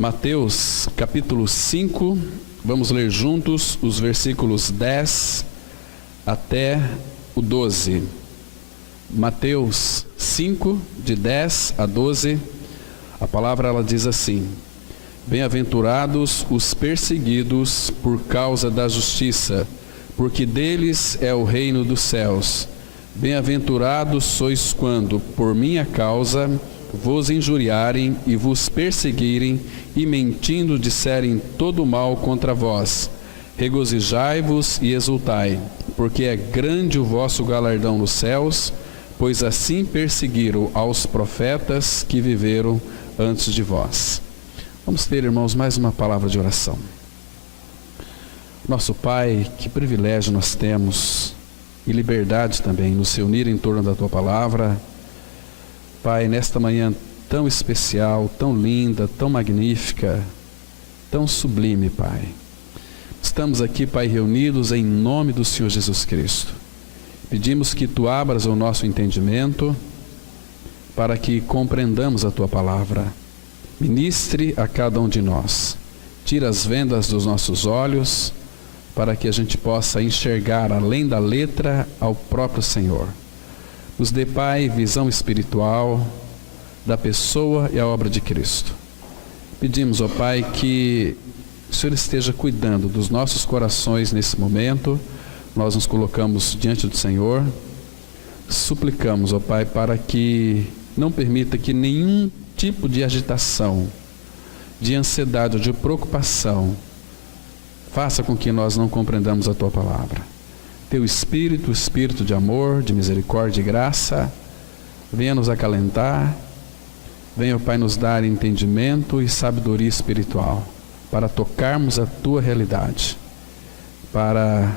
Mateus capítulo 5, vamos ler juntos os versículos 10 até o 12. Mateus 5, de 10 a 12, a palavra ela diz assim: Bem-aventurados os perseguidos por causa da justiça, porque deles é o reino dos céus. Bem-aventurados sois quando, por minha causa, vos injuriarem e vos perseguirem, e mentindo disserem todo mal contra vós. Regozijai-vos e exultai, porque é grande o vosso galardão nos céus, pois assim perseguiram aos profetas que viveram antes de vós. Vamos ter, irmãos, mais uma palavra de oração. Nosso Pai, que privilégio nós temos, e liberdade também, nos se unir em torno da Tua Palavra. Pai, nesta manhã tão especial, tão linda, tão magnífica, tão sublime, Pai. Estamos aqui, Pai, reunidos em nome do Senhor Jesus Cristo. Pedimos que Tu abras o nosso entendimento para que compreendamos a Tua Palavra. Ministre a cada um de nós. Tira as vendas dos nossos olhos para que a gente possa enxergar além da letra ao próprio Senhor. Nos dê, Pai, visão espiritual da pessoa e a obra de Cristo. Pedimos, ó Pai, que o Senhor esteja cuidando dos nossos corações nesse momento. Nós nos colocamos diante do Senhor. Suplicamos, ó Pai, para que não permita que nenhum tipo de agitação, de ansiedade ou de preocupação faça com que nós não compreendamos a Tua Palavra. Teu Espírito, o Espírito de amor, de misericórdia e graça, venha nos acalentar, venha, Pai, nos dar entendimento e sabedoria espiritual, para tocarmos a Tua realidade, para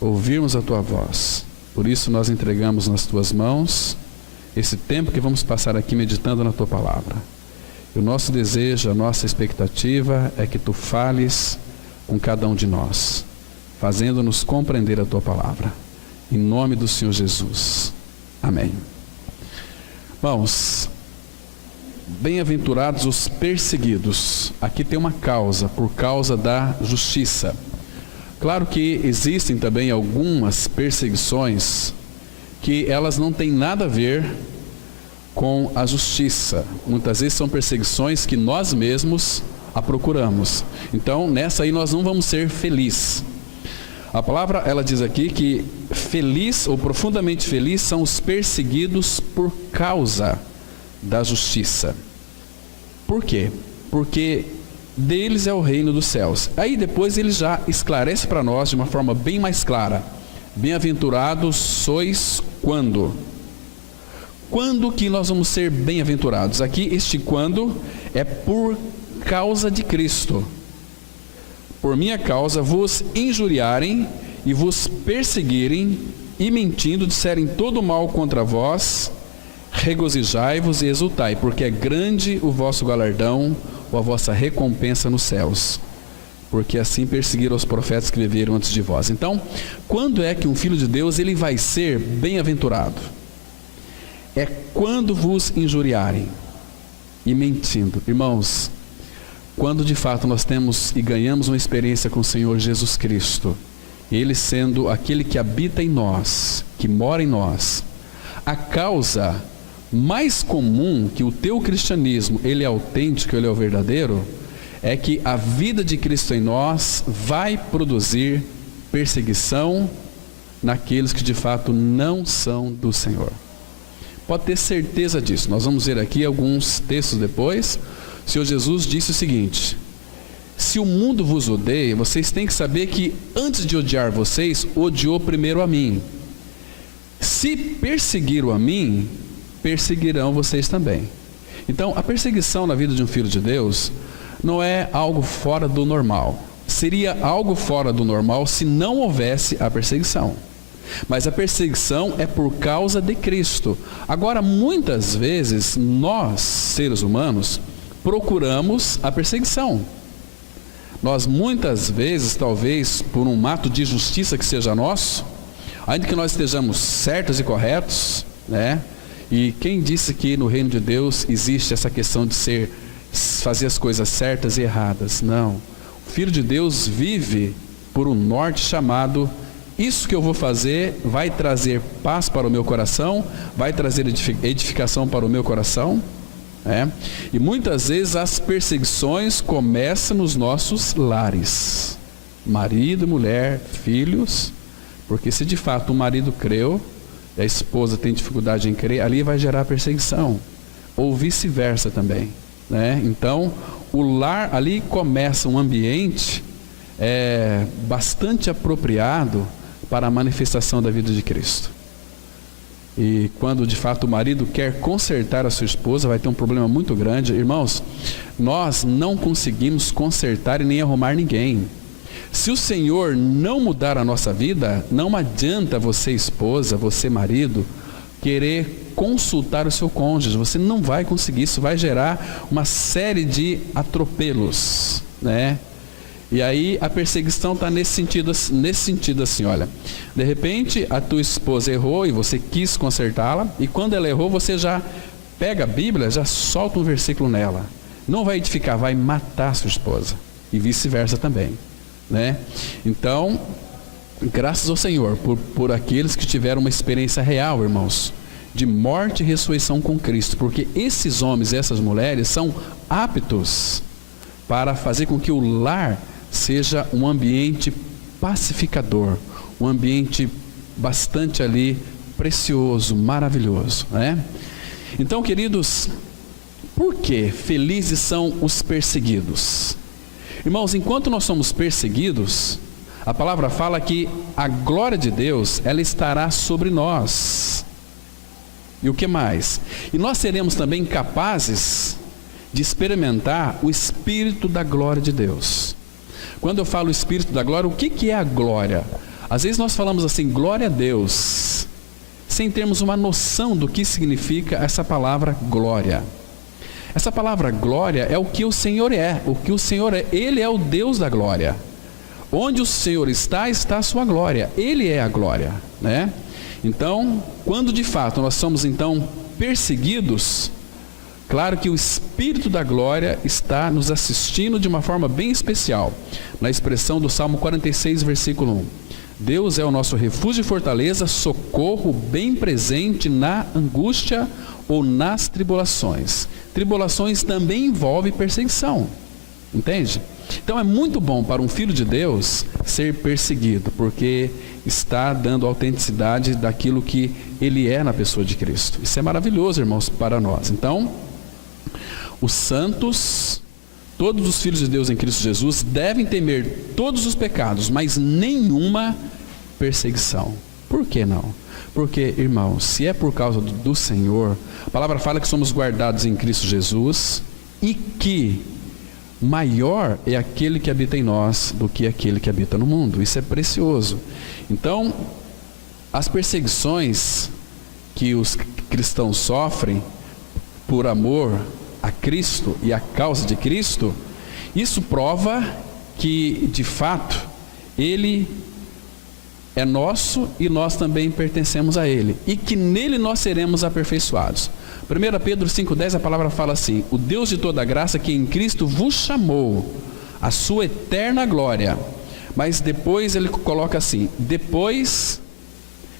ouvirmos a Tua voz. Por isso nós entregamos nas Tuas mãos esse tempo que vamos passar aqui meditando na Tua Palavra. E o nosso desejo, a nossa expectativa é que Tu fales com cada um de nós, fazendo-nos compreender a Tua Palavra. Em nome do Senhor Jesus. Amém. Irmãos, bem-aventurados os perseguidos. Aqui tem uma causa, por causa da justiça. Claro que existem também algumas perseguições que elas não têm nada a ver com a justiça. Muitas vezes são perseguições que nós mesmos a procuramos. Então, nessa aí nós não vamos ser felizes. A palavra, ela diz aqui que feliz ou profundamente feliz são os perseguidos por causa da justiça. Por quê? Porque deles é o reino dos céus. Aí depois ele já esclarece para nós de uma forma bem mais clara. Bem-aventurados sois quando? Quando que nós vamos ser bem-aventurados? Aqui este quando é por causa de Cristo. Por minha causa vos injuriarem e vos perseguirem, e mentindo disserem todo mal contra vós, regozijai-vos e exultai, porque é grande o vosso galardão ou a vossa recompensa nos céus, porque assim perseguiram os profetas que viveram antes de vós. Então, quando é que um filho de Deus ele vai ser bem-aventurado? É quando vos injuriarem e mentindo. Irmãos, quando de fato nós temos e ganhamos uma experiência com o Senhor Jesus Cristo, Ele sendo aquele que habita em nós, que mora em nós, a causa mais comum que o teu cristianismo, ele é autêntico, ele é o verdadeiro, é que a vida de Cristo em nós vai produzir perseguição naqueles que de fato não são do Senhor. Pode ter certeza disso. Nós vamos ver aqui alguns textos depois. O Senhor Jesus disse o seguinte: se o mundo vos odeia, vocês têm que saber que antes de odiar vocês, odiou primeiro a mim. Se perseguiram a mim, perseguirão vocês também. Então, a perseguição na vida de um filho de Deus não é algo fora do normal. Seria algo fora do normal se não houvesse a perseguição. Mas a perseguição é por causa de Cristo. Agora, muitas vezes, nós, seres humanos, procuramos a perseguição. Nós muitas vezes, talvez por um ato de justiça que seja nosso, ainda que nós estejamos certos e corretos, né? E quem disse que no reino de Deus existe essa questão de ser fazer as coisas certas e erradas. Não. O Filho de Deus vive por um norte chamado: isso que eu vou fazer vai trazer paz para o meu coração, vai trazer edificação para o meu coração. E muitas vezes as perseguições começam nos nossos lares, marido, mulher, filhos, porque se de fato o marido creu e a esposa tem dificuldade em crer, ali vai gerar perseguição, ou vice-versa também, Então o lar, ali começa um ambiente bastante apropriado para a manifestação da vida de Cristo. E quando de fato o marido quer consertar a sua esposa, vai ter um problema muito grande. Irmãos, nós não conseguimos consertar e nem arrumar ninguém. Se o Senhor não mudar a nossa vida, não adianta você esposa, você marido, querer consultar o seu cônjuge. Você não vai conseguir, isso vai gerar uma série de atropelos, E aí a perseguição está nesse sentido assim, olha, de repente a tua esposa errou e você quis consertá-la, e quando ela errou você já pega a Bíblia, já solta um versículo nela. Não vai edificar, vai matar a sua esposa, e vice-versa também, Então, graças ao Senhor por aqueles que tiveram uma experiência real, irmãos, de morte e ressurreição com Cristo, porque esses homens e essas mulheres são aptos para fazer com que o lar seja um ambiente pacificador, um ambiente bastante ali precioso, maravilhoso, Então, queridos, por que felizes são os perseguidos? Irmãos, enquanto nós somos perseguidos, a palavra fala que a glória de Deus, ela estará sobre nós. E o que mais? E nós seremos também capazes de experimentar o Espírito da glória de Deus. Quando eu falo Espírito da glória, o que é a glória? Às vezes nós falamos assim, glória a Deus, sem termos uma noção do que significa essa palavra glória. Essa palavra glória é o que o Senhor é. O que o Senhor é, Ele é o Deus da glória. Onde o Senhor está, está a sua glória. Ele é a glória, Então, quando de fato nós somos então perseguidos, claro que o Espírito da glória está nos assistindo de uma forma bem especial, na expressão do Salmo 46, versículo 1. Deus é o nosso refúgio e fortaleza, socorro bem presente na angústia ou nas tribulações. Tribulações também envolvem perseguição, entende? Então é muito bom para um filho de Deus ser perseguido, porque está dando autenticidade daquilo que ele é na pessoa de Cristo. Isso é maravilhoso, irmãos, para nós. Então, os santos, todos os filhos de Deus em Cristo Jesus, devem temer todos os pecados, mas nenhuma perseguição. Por que não? Porque, irmãos, se é por causa do Senhor, a palavra fala que somos guardados em Cristo Jesus e que maior é aquele que habita em nós do que aquele que habita no mundo. Isso é precioso. Então, as perseguições que os cristãos sofrem por amor a Cristo e a causa de Cristo, isso prova que, de fato, Ele é nosso e nós também pertencemos a Ele, e que nele nós seremos aperfeiçoados. 1 Pedro 5,10, a palavra fala assim: o Deus de toda graça que em Cristo vos chamou a sua eterna glória. Mas depois ele coloca assim: depois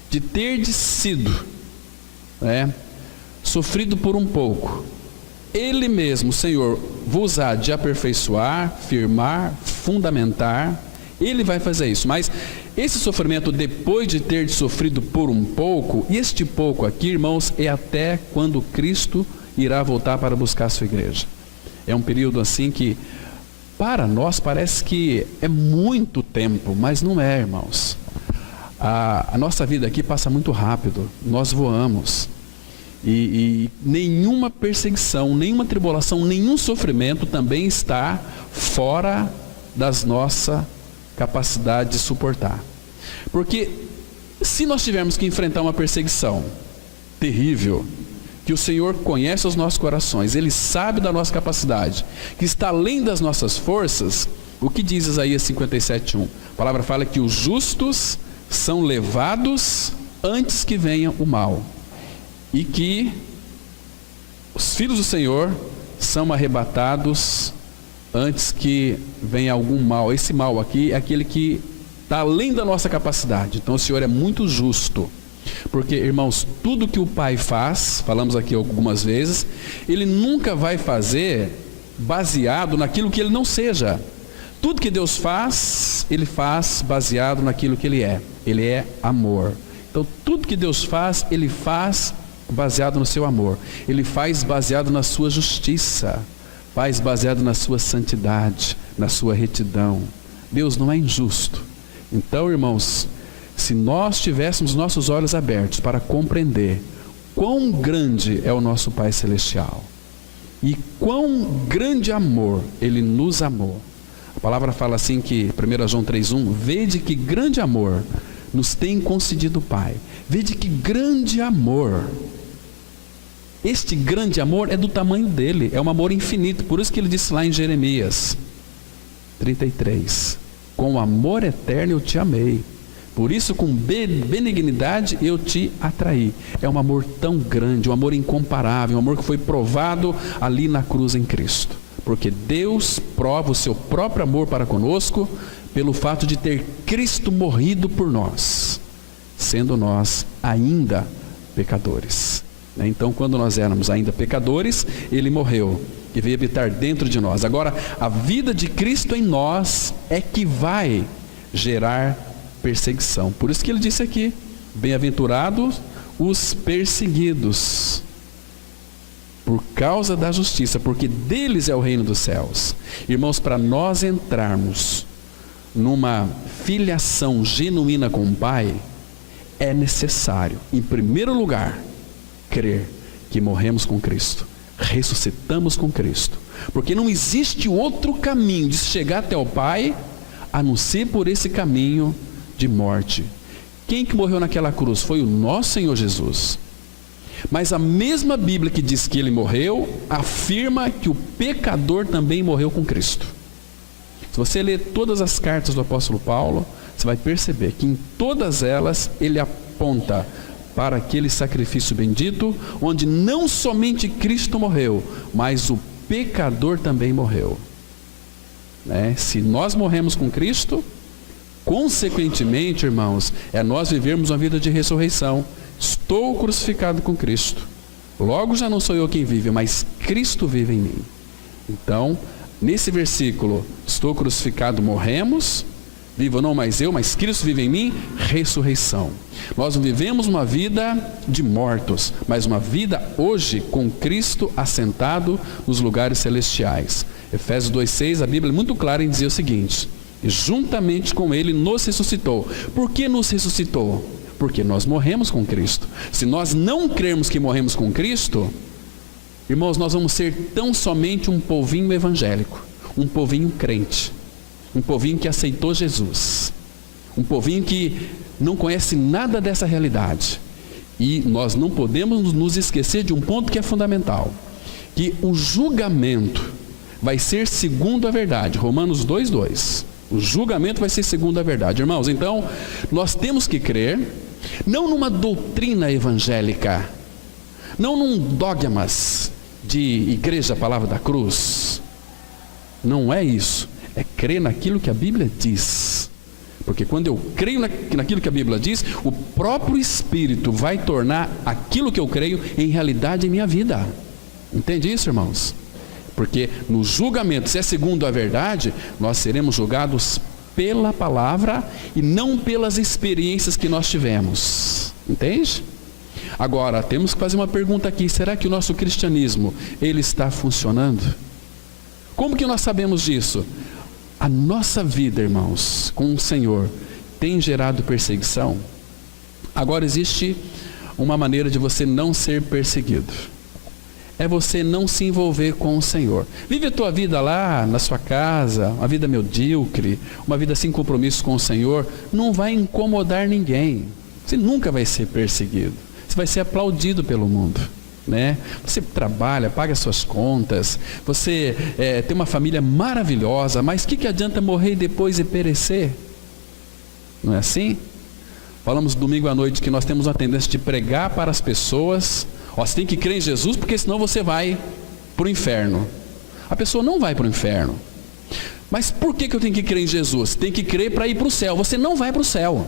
de terdes sido sofrido por um pouco, Ele mesmo, o Senhor, vos há de aperfeiçoar, firmar, fundamentar. Ele vai fazer isso, mas esse sofrimento depois de ter sofrido por um pouco, e este pouco aqui, irmãos, é até quando Cristo irá voltar para buscar a sua igreja. É um período assim que, para nós, parece que é muito tempo, mas não é, irmãos. A nossa vida aqui passa muito rápido, nós voamos. E nenhuma perseguição, nenhuma tribulação, nenhum sofrimento também está fora das nossas capacidade de suportar. Porque se nós tivermos que enfrentar uma perseguição terrível, que o Senhor conhece os nossos corações, Ele sabe da nossa capacidade, que está além das nossas forças, o que diz Isaías 57:1? A palavra fala que os justos são levados antes que venha o mal, e que os filhos do Senhor são arrebatados antes que venha algum mal. Esse mal aqui é aquele que está além da nossa capacidade. Então o Senhor é muito justo. Porque, irmãos, tudo que o Pai faz, falamos aqui algumas vezes, Ele nunca vai fazer baseado naquilo que Ele não seja. Tudo que Deus faz, Ele faz baseado naquilo que Ele é. Ele é amor. Então tudo que Deus faz, Ele faz baseado no seu amor. Ele faz baseado na sua justiça. Faz baseado na sua santidade, na sua retidão. Deus não é injusto. Então, irmãos, se nós tivéssemos nossos olhos abertos para compreender quão grande é o nosso Pai Celestial e quão grande amor Ele nos amou. A palavra fala assim que, 1 João 3,1, vede que grande amor nos tem concedido o Pai. Vede que grande amor. Este grande amor é do tamanho dele, é um amor infinito. Por isso que ele disse lá em Jeremias 33, com amor eterno eu te amei. Por isso, com benignidade eu te atraí. É um amor tão grande, um amor incomparável, um amor que foi provado ali na cruz em Cristo. Porque Deus prova o seu próprio amor para conosco pelo fato de ter Cristo morrido por nós, sendo nós ainda pecadores. Então, quando nós éramos ainda pecadores, Ele morreu e veio habitar dentro de nós. Agora, a vida de Cristo em nós é que vai gerar perseguição. Por isso que ele disse aqui, bem-aventurados os perseguidos por causa da justiça, porque deles é o reino dos céus. Irmãos, para nós entrarmos numa filiação genuína com o Pai, é necessário, em primeiro lugar, crer que morremos com Cristo, ressuscitamos com Cristo, porque não existe outro caminho de chegar até o Pai a não ser por esse caminho de morte. Quem que morreu naquela cruz? Foi o nosso Senhor Jesus. Mas a mesma Bíblia que diz que Ele morreu, afirma que o pecador também morreu com Cristo. Se você ler todas as cartas do apóstolo Paulo, você vai perceber que em todas elas ele aponta para aquele sacrifício bendito, onde não somente Cristo morreu, mas o pecador também morreu. Se nós morremos com Cristo, consequentemente, irmãos, é nós vivermos uma vida de ressurreição. Estou crucificado com Cristo, logo já não sou eu quem vive, mas Cristo vive em mim. Então, nesse versículo, estou crucificado, morremos, vivo não mais eu, mas Cristo vive em mim, ressurreição. Nós não vivemos uma vida de mortos, mas uma vida hoje com Cristo assentado nos lugares celestiais. Efésios 2,6, a Bíblia é muito clara em dizer o seguinte: e juntamente com Ele nos ressuscitou. Por que nos ressuscitou? Porque nós morremos com Cristo. Se nós não crermos que morremos com Cristo, irmãos, nós vamos ser tão somente um povinho evangélico, um povinho crente, um povinho que aceitou Jesus, um povinho que não conhece nada dessa realidade. E nós não podemos nos esquecer de um ponto que é fundamental, que o julgamento vai ser segundo a verdade. Romanos 2,2. O julgamento vai ser segundo a verdade. Irmãos, então, nós temos que crer, não numa doutrina evangélica, não num dogmas de igreja, palavra da cruz. Não é isso. É crer naquilo que a Bíblia diz. Porque quando eu creio naquilo que a Bíblia diz, o próprio Espírito vai tornar aquilo que eu creio em realidade em minha vida. Entende isso, irmãos? Porque no julgamento, se é segundo a verdade, nós seremos julgados pela palavra e não pelas experiências que nós tivemos. Entende? Agora, temos que fazer uma pergunta aqui: será que o nosso cristianismo, ele está funcionando? Como que nós sabemos disso? A nossa vida, irmãos, com o Senhor, tem gerado perseguição? Agora, existe uma maneira de você não ser perseguido. É você não se envolver com o Senhor. Vive a tua vida lá na sua casa, uma vida medíocre, uma vida sem compromisso com o Senhor, não vai incomodar ninguém. Você nunca vai ser perseguido. Você vai ser aplaudido pelo mundo, né? Você trabalha, paga suas contas, você tem uma família maravilhosa, mas o que adianta morrer depois e perecer? Não é assim? Falamos domingo à noite que nós temos uma tendência de pregar para as pessoas: ó, você tem que crer em Jesus, porque senão você vai para o inferno. A pessoa não vai para o inferno. Mas por que eu tenho que crer em Jesus? Tem que crer para ir para o céu. Você não vai para o céu.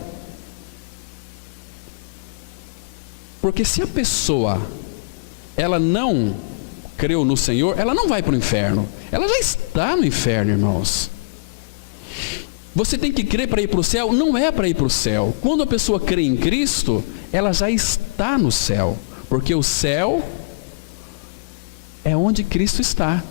Porque se a pessoa, ela não creu no Senhor, ela não vai para o inferno. Ela já está no inferno, irmãos. Você tem que crer para ir para o céu? Não é para ir para o céu. Quando a pessoa crê em Cristo, ela já está no céu. Porque o céu é onde Cristo está.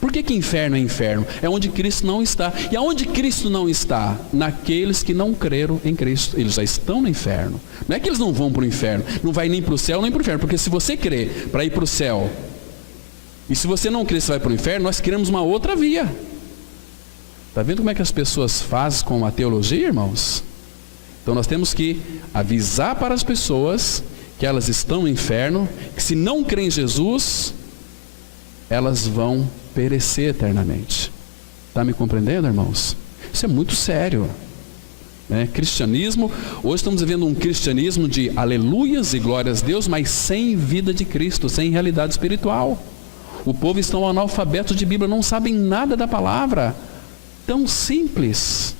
Por que inferno é inferno? É onde Cristo não está. E aonde Cristo não está? Naqueles que não creram em Cristo. Eles já estão no inferno. Não é que eles não vão para o inferno. Não vai nem para o céu, nem para o inferno. Porque se você crê para ir para o céu, e se você não crê, você vai para o inferno, nós criamos uma outra via. Está vendo como é que as pessoas fazem com a teologia, irmãos? Então nós temos que avisar para as pessoas que elas estão no inferno, que se não creem em Jesus, elas vão perecer eternamente. Está me compreendendo, irmãos? Isso é muito sério, né? Cristianismo, hoje estamos vivendo um cristianismo de aleluias e glórias a Deus, mas sem vida de Cristo, sem realidade espiritual. O povo está analfabeto de Bíblia, não sabem nada da palavra. Tão simples.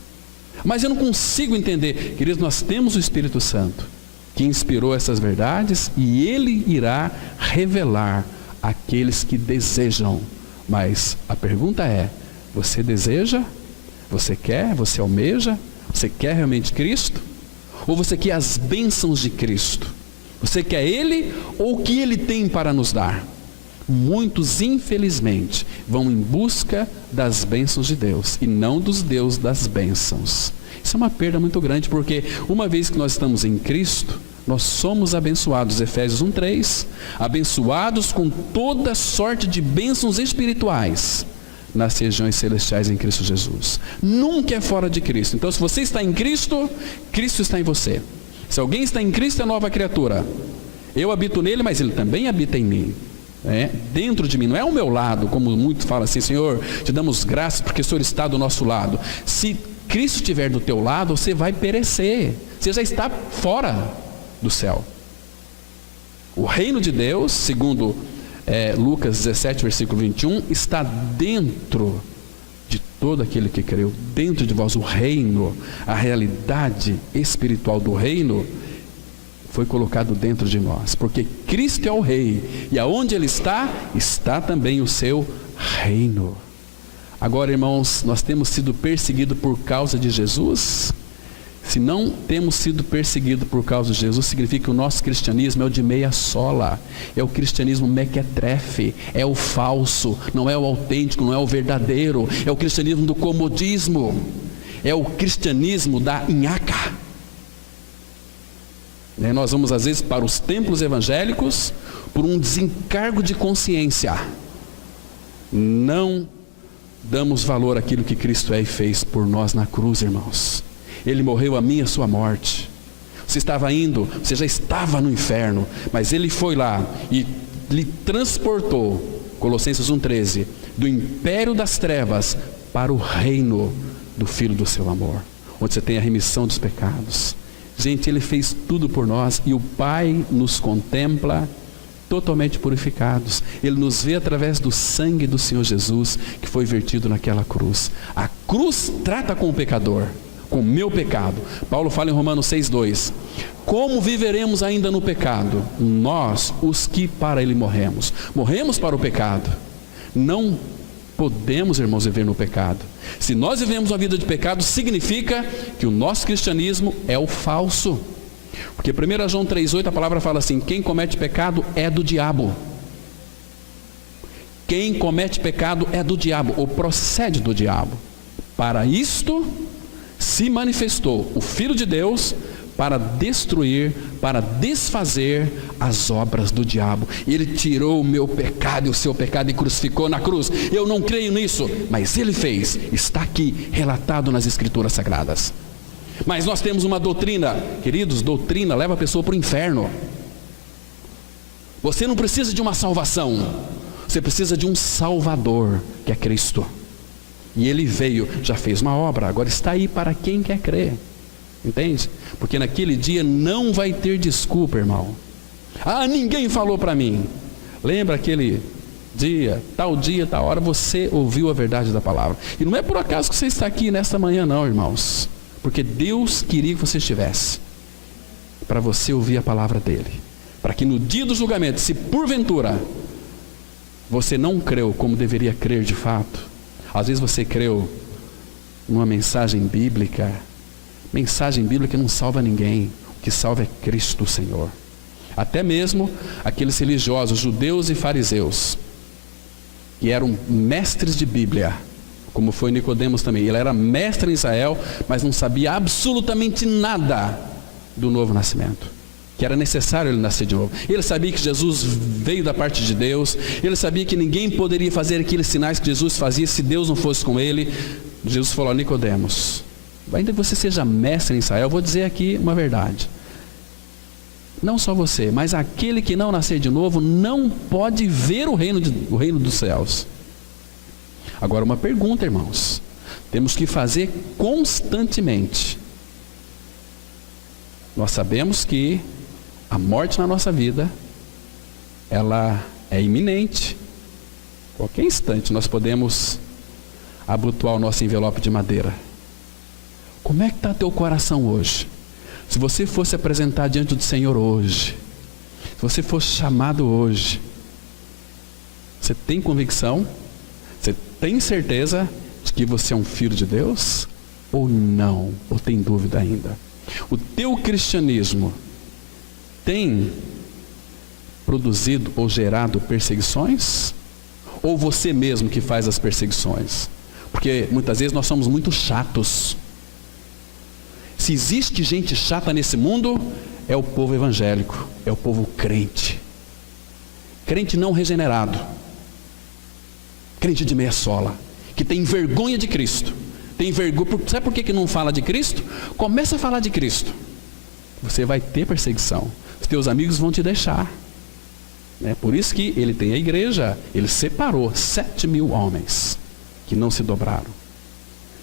Mas eu não consigo entender. Queridos, nós temos o Espírito Santo que inspirou essas verdades e Ele irá revelar àqueles que desejam. Mas a pergunta é: você deseja? Você quer? Você almeja? Você quer realmente Cristo? Ou você quer as bênçãos de Cristo? Você quer Ele ou o que Ele tem para nos dar? Muitos, infelizmente, vão em busca das bênçãos de Deus e não dos Deus das bênçãos. Isso é uma perda muito grande, porque uma vez que nós estamos em Cristo, nós somos abençoados. Efésios 1:3, abençoados com toda sorte de bênçãos espirituais nas regiões celestiais em Cristo Jesus. Nunca é fora de Cristo. Então, se você está em Cristo, Cristo está em você. Se alguém está em Cristo, é nova criatura. Eu habito nele, mas ele também habita em mim. Dentro de mim, não é ao meu lado, como muitos falam assim: Senhor, te damos graças porque o Senhor está do nosso lado. Se Cristo estiver do teu lado, você vai perecer, você já está fora do céu. O reino de Deus, segundo Lucas 17, versículo 21, está dentro de todo aquele que creu, dentro de vós. O reino, a realidade espiritual do reino foi colocado dentro de nós, porque Cristo é o Rei, e aonde Ele está, está também o seu reino. Agora, irmãos, nós temos sido perseguidos por causa de Jesus? Se não temos sido perseguidos por causa de Jesus, significa que o nosso cristianismo é o de meia sola, é o cristianismo mequetrefe, é o falso, não é o autêntico, não é o verdadeiro, é o cristianismo do comodismo, é o cristianismo da nhaca. Nós vamos às vezes para os templos evangélicos por um desencargo de consciência. Não damos valor àquilo que Cristo é e fez por nós na cruz, irmãos. Ele morreu a minha e a sua morte. Você estava indo, você já estava no inferno, mas Ele foi lá e lhe transportou, Colossenses 1:13, do império das trevas para o reino do Filho do seu amor, onde você tem a remissão dos pecados. Gente, Ele fez tudo por nós e o Pai nos contempla totalmente purificados. Ele nos vê através do sangue do Senhor Jesus que foi vertido naquela cruz. A cruz trata com o pecador, com o meu pecado. Paulo fala em Romanos 6:2: como viveremos ainda no pecado? Nós, os que para ele morremos. Morremos para o pecado. Não podemos, irmãos, viver no pecado. Se nós vivemos uma vida de pecado, significa que o nosso cristianismo é o falso. Porque 1 João 3,8 a palavra fala assim: quem comete pecado é do diabo. Quem comete pecado é do diabo, ou procede do diabo. Para isto se manifestou o Filho de Deus, para destruir, para desfazer as obras do diabo. Ele tirou o meu pecado e o seu pecado e crucificou na cruz. Eu não creio nisso, mas Ele fez. Está aqui relatado nas Escrituras Sagradas. Mas nós temos uma doutrina, queridos, doutrina leva a pessoa para o inferno. Você não precisa de uma salvação, você precisa de um Salvador, que é Cristo. E Ele veio, já fez uma obra, agora está aí para quem quer crer. Entende? Porque naquele dia não vai ter desculpa, irmão. Ah, ninguém falou para mim. Lembra aquele dia, tal hora, você ouviu a verdade da palavra. E não é por acaso que você está aqui nesta manhã não, irmãos. Porque Deus queria que você estivesse, para você ouvir a palavra dele. Para que no dia do julgamento, se porventura você não creu como deveria crer de fato, às vezes você creu numa mensagem bíblica não salva ninguém, o que salva é Cristo Senhor. Até mesmo aqueles religiosos, judeus e fariseus, que eram mestres de Bíblia, como foi Nicodemos também. Ele era mestre em Israel, mas não sabia absolutamente nada do novo nascimento, que era necessário ele nascer de novo. Ele sabia que Jesus veio da parte de Deus, ele sabia que ninguém poderia fazer aqueles sinais que Jesus fazia se Deus não fosse com ele. Jesus falou a Nicodemos: ainda que você seja mestre em Israel, eu vou dizer aqui uma verdade. Não só você, mas aquele que não nascer de novo não pode ver o reino dos céus. Agora uma pergunta, irmãos. Temos que fazer constantemente. Nós sabemos que a morte na nossa vida, ela é iminente. Qualquer instante nós podemos abotoar o nosso envelope de madeira. Como é que está teu coração hoje? Se você fosse apresentar diante do Senhor hoje, se você fosse chamado hoje, você tem convicção? Você tem certeza de que você é um filho de Deus? Ou não? Ou tem dúvida ainda? O teu cristianismo tem produzido ou gerado perseguições? Ou você mesmo que faz as perseguições? Porque muitas vezes nós somos muito chatos. Se existe gente chata nesse mundo, é o povo evangélico, é o povo crente. Crente não regenerado. Crente de meia sola, que tem vergonha de Cristo. Tem vergonha. Sabe por que não fala de Cristo? Começa a falar de Cristo. Você vai ter perseguição. Os teus amigos vão te deixar. É por isso que ele tem a igreja. Ele separou 7.000 homens que não se dobraram.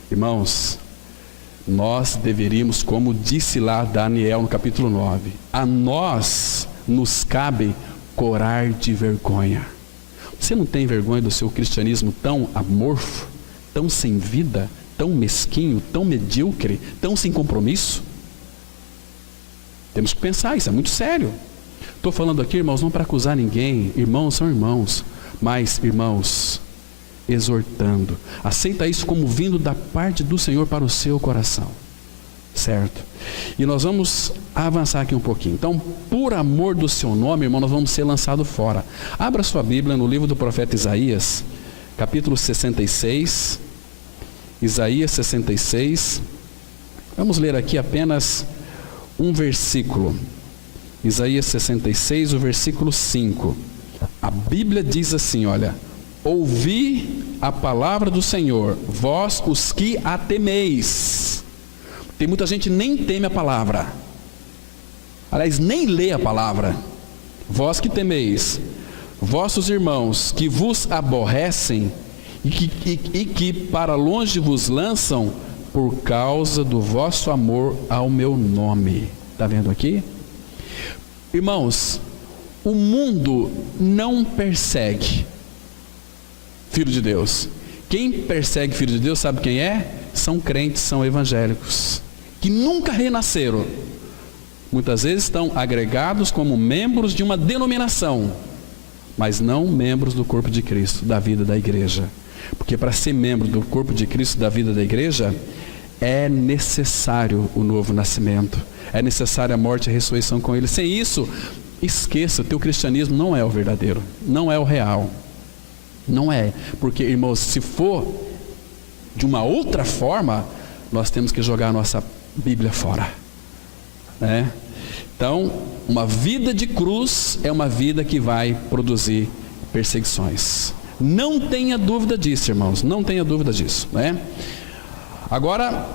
Irmãos, nós deveríamos, como disse lá Daniel no capítulo 9, a nós nos cabe corar de vergonha. Você não tem vergonha do seu cristianismo tão amorfo, tão sem vida, tão mesquinho, tão medíocre, tão sem compromisso? Temos que pensar, isso é muito sério. Estou falando aqui, irmãos, não para acusar ninguém. Irmãos são irmãos, mas irmãos, exortando. Aceita isso como vindo da parte do Senhor para o seu coração. Certo? E nós vamos avançar aqui um pouquinho. Então, por amor do seu nome, irmão, nós vamos ser lançados fora. Abra sua Bíblia no livro do profeta Isaías, capítulo 66. Isaías 66. Vamos ler aqui apenas um versículo. Isaías 66, o versículo 5. A Bíblia diz assim, olha: ouvi a palavra do Senhor, vós os que a temeis. Tem muita gente que nem teme a palavra. Aliás, nem lê a palavra. Vós que temeis, vossos irmãos que vos aborrecem e que para longe vos lançam por causa do vosso amor ao meu nome. Está vendo aqui? Irmãos, o mundo não persegue filho de Deus. Quem persegue filho de Deus, sabe quem é? São crentes, são evangélicos, que nunca renasceram. Muitas vezes estão agregados como membros de uma denominação, mas não membros do corpo de Cristo, da vida da igreja. Porque para ser membro do corpo de Cristo, da vida da igreja, é necessário o novo nascimento, é necessária a morte e a ressurreição com ele. Sem isso, esqueça, o teu cristianismo não é o verdadeiro, não é o real. Não é, porque, irmãos, se for de uma outra forma, nós temos que jogar a nossa Bíblia fora, né? Então, uma vida de cruz é uma vida que vai produzir perseguições. Não tenha dúvida disso, irmãos, não tenha dúvida disso, né? Agora,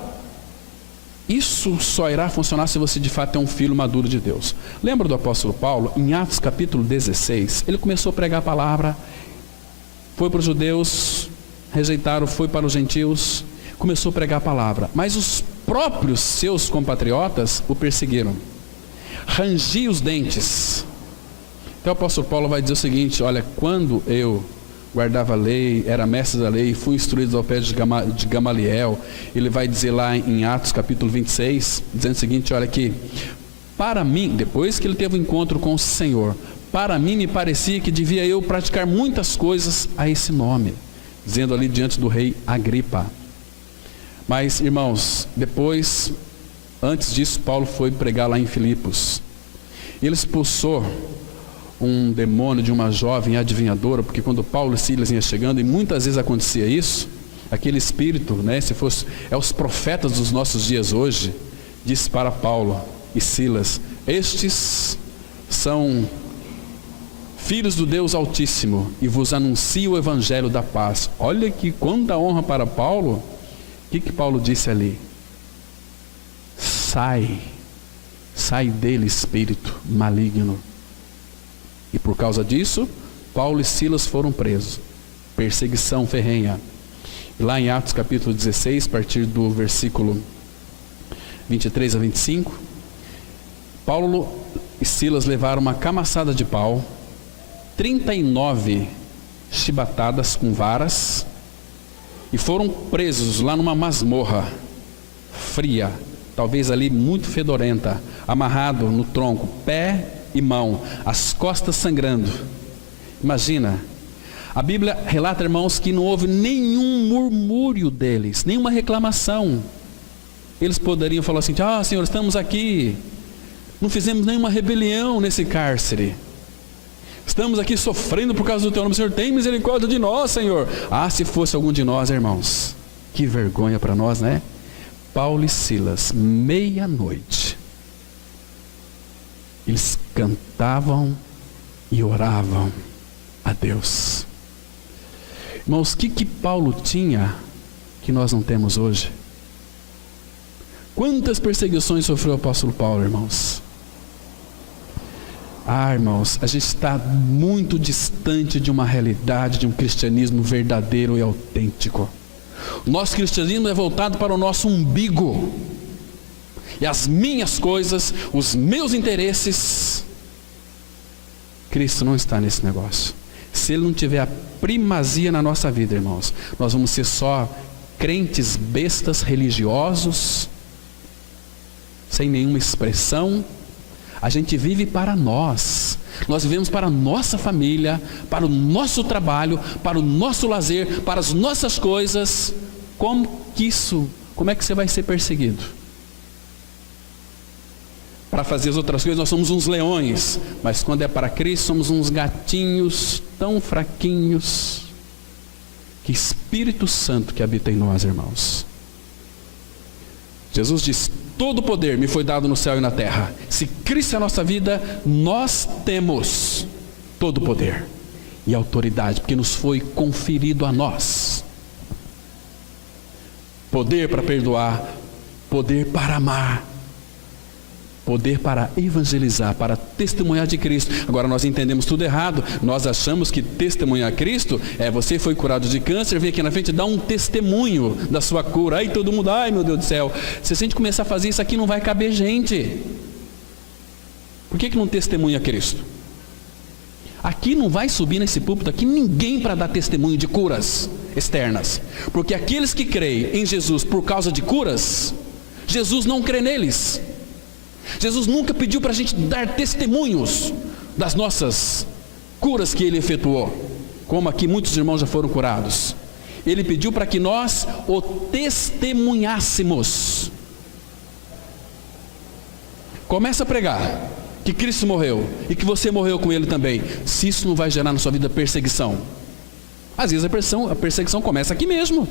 isso só irá funcionar se você de fato é um filho maduro de Deus. Lembra do apóstolo Paulo? Em Atos capítulo 16, ele começou a pregar a palavra, foi para os judeus, rejeitaram, foi para os gentios, começou a pregar a palavra, mas os próprios seus compatriotas o perseguiram, rangiam os dentes. Então o apóstolo Paulo vai dizer o seguinte: olha, quando eu guardava a lei, era mestre da lei, foi instruído ao pé de Gamaliel. Ele vai dizer lá em Atos capítulo 26, dizendo o seguinte, olha aqui, para mim, depois que ele teve um encontro com o Senhor, para mim me parecia que devia eu praticar muitas coisas a esse nome, dizendo ali diante do rei Agripa. Mas, irmãos, depois, antes disso, Paulo foi pregar lá em Filipos. Ele expulsou um demônio de uma jovem adivinhadora, porque quando Paulo e Silas iam chegando, e muitas vezes acontecia isso, aquele espírito, né, se fosse, os profetas dos nossos dias hoje, disse para Paulo e Silas, estes são filhos do Deus Altíssimo, e vos anuncio o evangelho da paz. Olha que quanta honra para Paulo. O que Paulo disse ali? Sai dele, espírito maligno. E por causa disso, Paulo e Silas foram presos. Perseguição ferrenha. Lá em Atos capítulo 16, a partir do versículo 23 a 25, Paulo e Silas levaram uma camaçada de pau, 39 chibatadas com varas, e foram presos lá numa masmorra fria, talvez ali muito fedorenta, amarrado no tronco, pé e mão, as costas sangrando. Imagina, a Bíblia relata, irmãos, que não houve nenhum murmúrio deles, nenhuma reclamação. Eles poderiam falar assim, Senhor, estamos aqui, não fizemos nenhuma rebelião nesse cárcere, estamos aqui sofrendo por causa do teu nome, Senhor, tem misericórdia de nós, Senhor. Se fosse algum de nós, irmãos, que vergonha para nós, né? Paulo e Silas, meia-noite, eles cantavam e oravam a Deus. Irmãos, o que Paulo tinha que nós não temos hoje? Quantas perseguições sofreu o apóstolo Paulo, irmãos? Irmãos, a gente está muito distante de uma realidade, de um cristianismo verdadeiro e autêntico. O nosso cristianismo é voltado para o nosso umbigo, e as minhas coisas, os meus interesses. Cristo não está nesse negócio. Se Ele não tiver a primazia na nossa vida, irmãos, nós vamos ser só crentes bestas, religiosos, sem nenhuma expressão. A gente vive para nós vivemos para a nossa família, para o nosso trabalho, para o nosso lazer, para as nossas coisas. Como é que você vai ser perseguido? Para fazer as outras coisas nós somos uns leões, mas quando é para Cristo somos uns gatinhos tão fraquinhos. Que Espírito Santo que habita em nós, irmãos. Jesus disse, todo poder me foi dado no céu e na terra. Se Cristo é a nossa vida, nós temos todo poder e autoridade, porque nos foi conferido a nós. Poder para perdoar, poder para amar, poder para evangelizar, para testemunhar de Cristo. Agora nós entendemos tudo errado. Nós achamos que testemunhar Cristo é você foi curado de câncer, vem aqui na frente e dá um testemunho da sua cura. Aí todo mundo, ai meu Deus do céu, se a gente começar a fazer isso aqui não vai caber gente. Por que não testemunha Cristo? Aqui não vai subir nesse púlpito aqui ninguém para dar testemunho de curas externas, porque aqueles que creem em Jesus por causa de curas, Jesus não crê neles. Jesus nunca pediu para a gente dar testemunhos das nossas curas que Ele efetuou, como aqui muitos irmãos já foram curados. Ele pediu para que nós o testemunhássemos. Começa a pregar que Cristo morreu e que você morreu com Ele também. Se isso não vai gerar na sua vida perseguição, às vezes a perseguição começa aqui mesmo.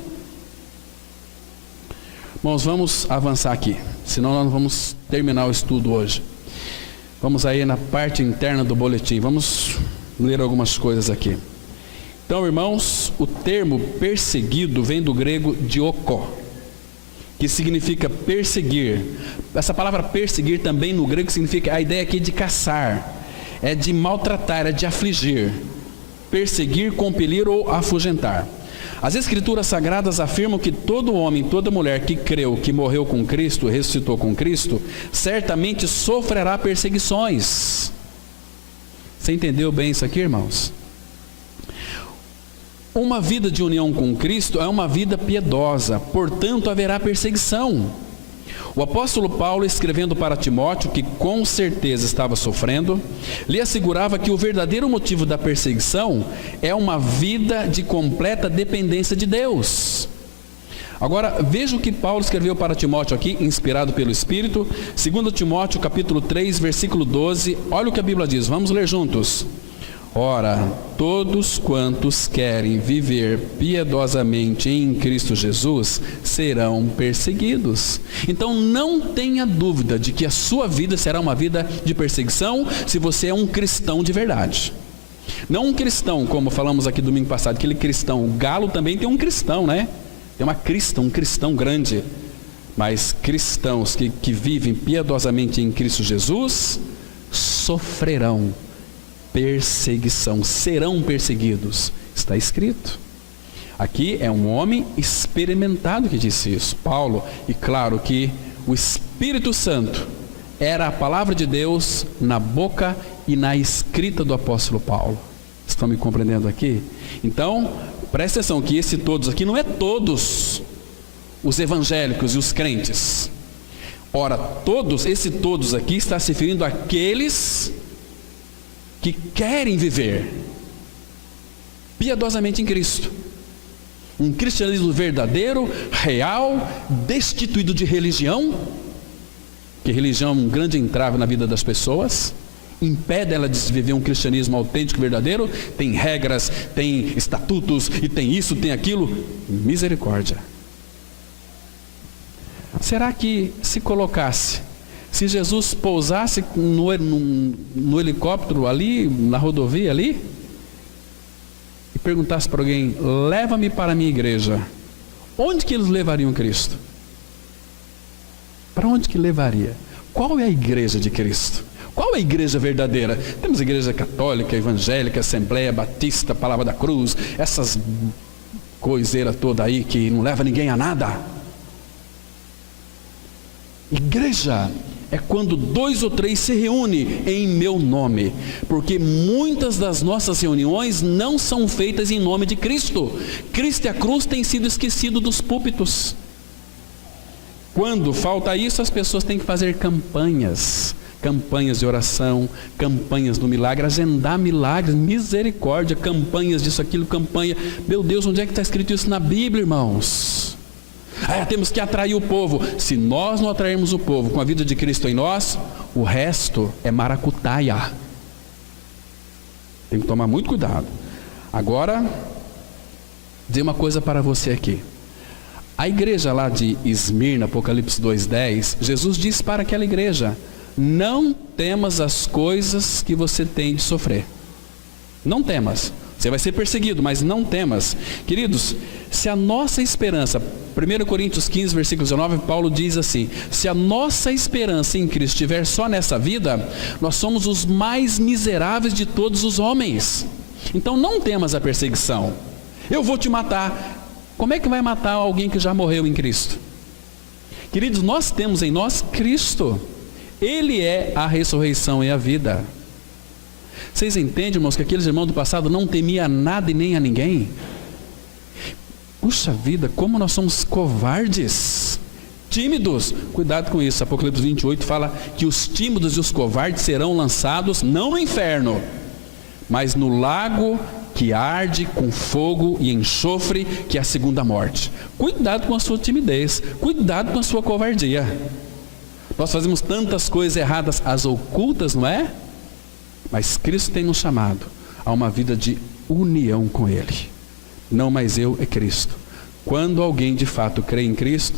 Irmãos, vamos avançar aqui, senão nós não vamos terminar o estudo hoje. Vamos aí na parte interna do boletim, vamos ler algumas coisas aqui. Então, irmãos, o termo perseguido vem do grego dioko, que significa perseguir. Essa palavra perseguir também no grego significa, a ideia aqui de caçar, é de maltratar, é de afligir. Perseguir, compelir ou afugentar. As Escrituras Sagradas afirmam que todo homem, toda mulher que creu, que morreu com Cristo, ressuscitou com Cristo, certamente sofrerá perseguições. Você entendeu bem isso aqui, irmãos? Uma vida de união com Cristo é uma vida piedosa, portanto haverá perseguição. O apóstolo Paulo, escrevendo para Timóteo, que com certeza estava sofrendo, lhe assegurava que o verdadeiro motivo da perseguição é uma vida de completa dependência de Deus. Agora, veja o que Paulo escreveu para Timóteo aqui, inspirado pelo Espírito, 2 Timóteo capítulo 3, versículo 12, olha o que a Bíblia diz, vamos ler juntos. Ora, todos quantos querem viver piedosamente em Cristo Jesus serão perseguidos. Então não tenha dúvida de que a sua vida será uma vida de perseguição se você é um cristão de verdade. Não um cristão, como falamos aqui domingo passado, aquele cristão, o galo também tem um cristão, né? Tem um cristão grande. Mas cristãos que vivem piedosamente em Cristo Jesus sofrerão perseguição, serão perseguidos, está escrito. Aqui é um homem experimentado que disse isso, Paulo, e claro que o Espírito Santo era a palavra de Deus na boca e na escrita do apóstolo Paulo. Estão me compreendendo aqui? Então, presta atenção que esse todos aqui não é todos os evangélicos e os crentes. Ora, esse todos aqui está se referindo àqueles que querem viver piedosamente em Cristo, um cristianismo verdadeiro, real, destituído de religião, que religião é um grande entrave na vida das pessoas, impede ela de viver um cristianismo autêntico e verdadeiro, tem regras, tem estatutos, e tem isso, tem aquilo, misericórdia. Será que se Jesus pousasse no helicóptero ali, na rodovia ali, e perguntasse para alguém, leva-me para a minha igreja, onde que eles levariam Cristo? Para onde que levaria? Qual é a igreja de Cristo? Qual é a igreja verdadeira? Temos a igreja católica, evangélica, assembleia, batista, palavra da cruz, essas coiseiras toda aí que não leva ninguém a nada. Igreja é quando 2 ou 3 se reúnem em meu nome, porque muitas das nossas reuniões não são feitas em nome de Cristo. Cristo e a cruz têm sido esquecido dos púlpitos. Quando falta isso, as pessoas têm que fazer campanhas de oração, campanhas do milagre, agendar milagres, misericórdia, campanhas disso, aquilo, campanha. Meu Deus, onde é que está escrito isso na Bíblia, irmãos? Temos que atrair o povo. Se nós não atrairmos o povo com a vida de Cristo em nós, o resto é maracutaia. Tem que tomar muito cuidado. Agora, dizer uma coisa para você aqui. A igreja lá de Esmirna, Apocalipse 2:10, Jesus disse para aquela igreja, não temas as coisas que você tem de sofrer. Não temas. Você vai ser perseguido, mas não temas. Queridos, se a nossa esperança, 1 Coríntios 15, versículo 19, Paulo diz assim, se a nossa esperança em Cristo estiver só nessa vida, nós somos os mais miseráveis de todos os homens. Então não temas a perseguição. Eu vou te matar. Como é que vai matar alguém que já morreu em Cristo? Queridos, nós temos em nós Cristo. Ele é a ressurreição e a vida. Vocês entendem, irmãos, que aqueles irmãos do passado não temiam nada e nem a ninguém? Puxa vida, como nós somos covardes, tímidos. Cuidado com isso, Apocalipse 28 fala que os tímidos e os covardes serão lançados, não no inferno, mas no lago que arde com fogo e enxofre, que é a segunda morte. Cuidado com a sua timidez, cuidado com a sua covardia. Nós fazemos tantas coisas erradas, as ocultas, não é? Mas Cristo tem nos chamado a uma vida de união com Ele. Não mais eu, é Cristo. Quando alguém de fato crê em Cristo,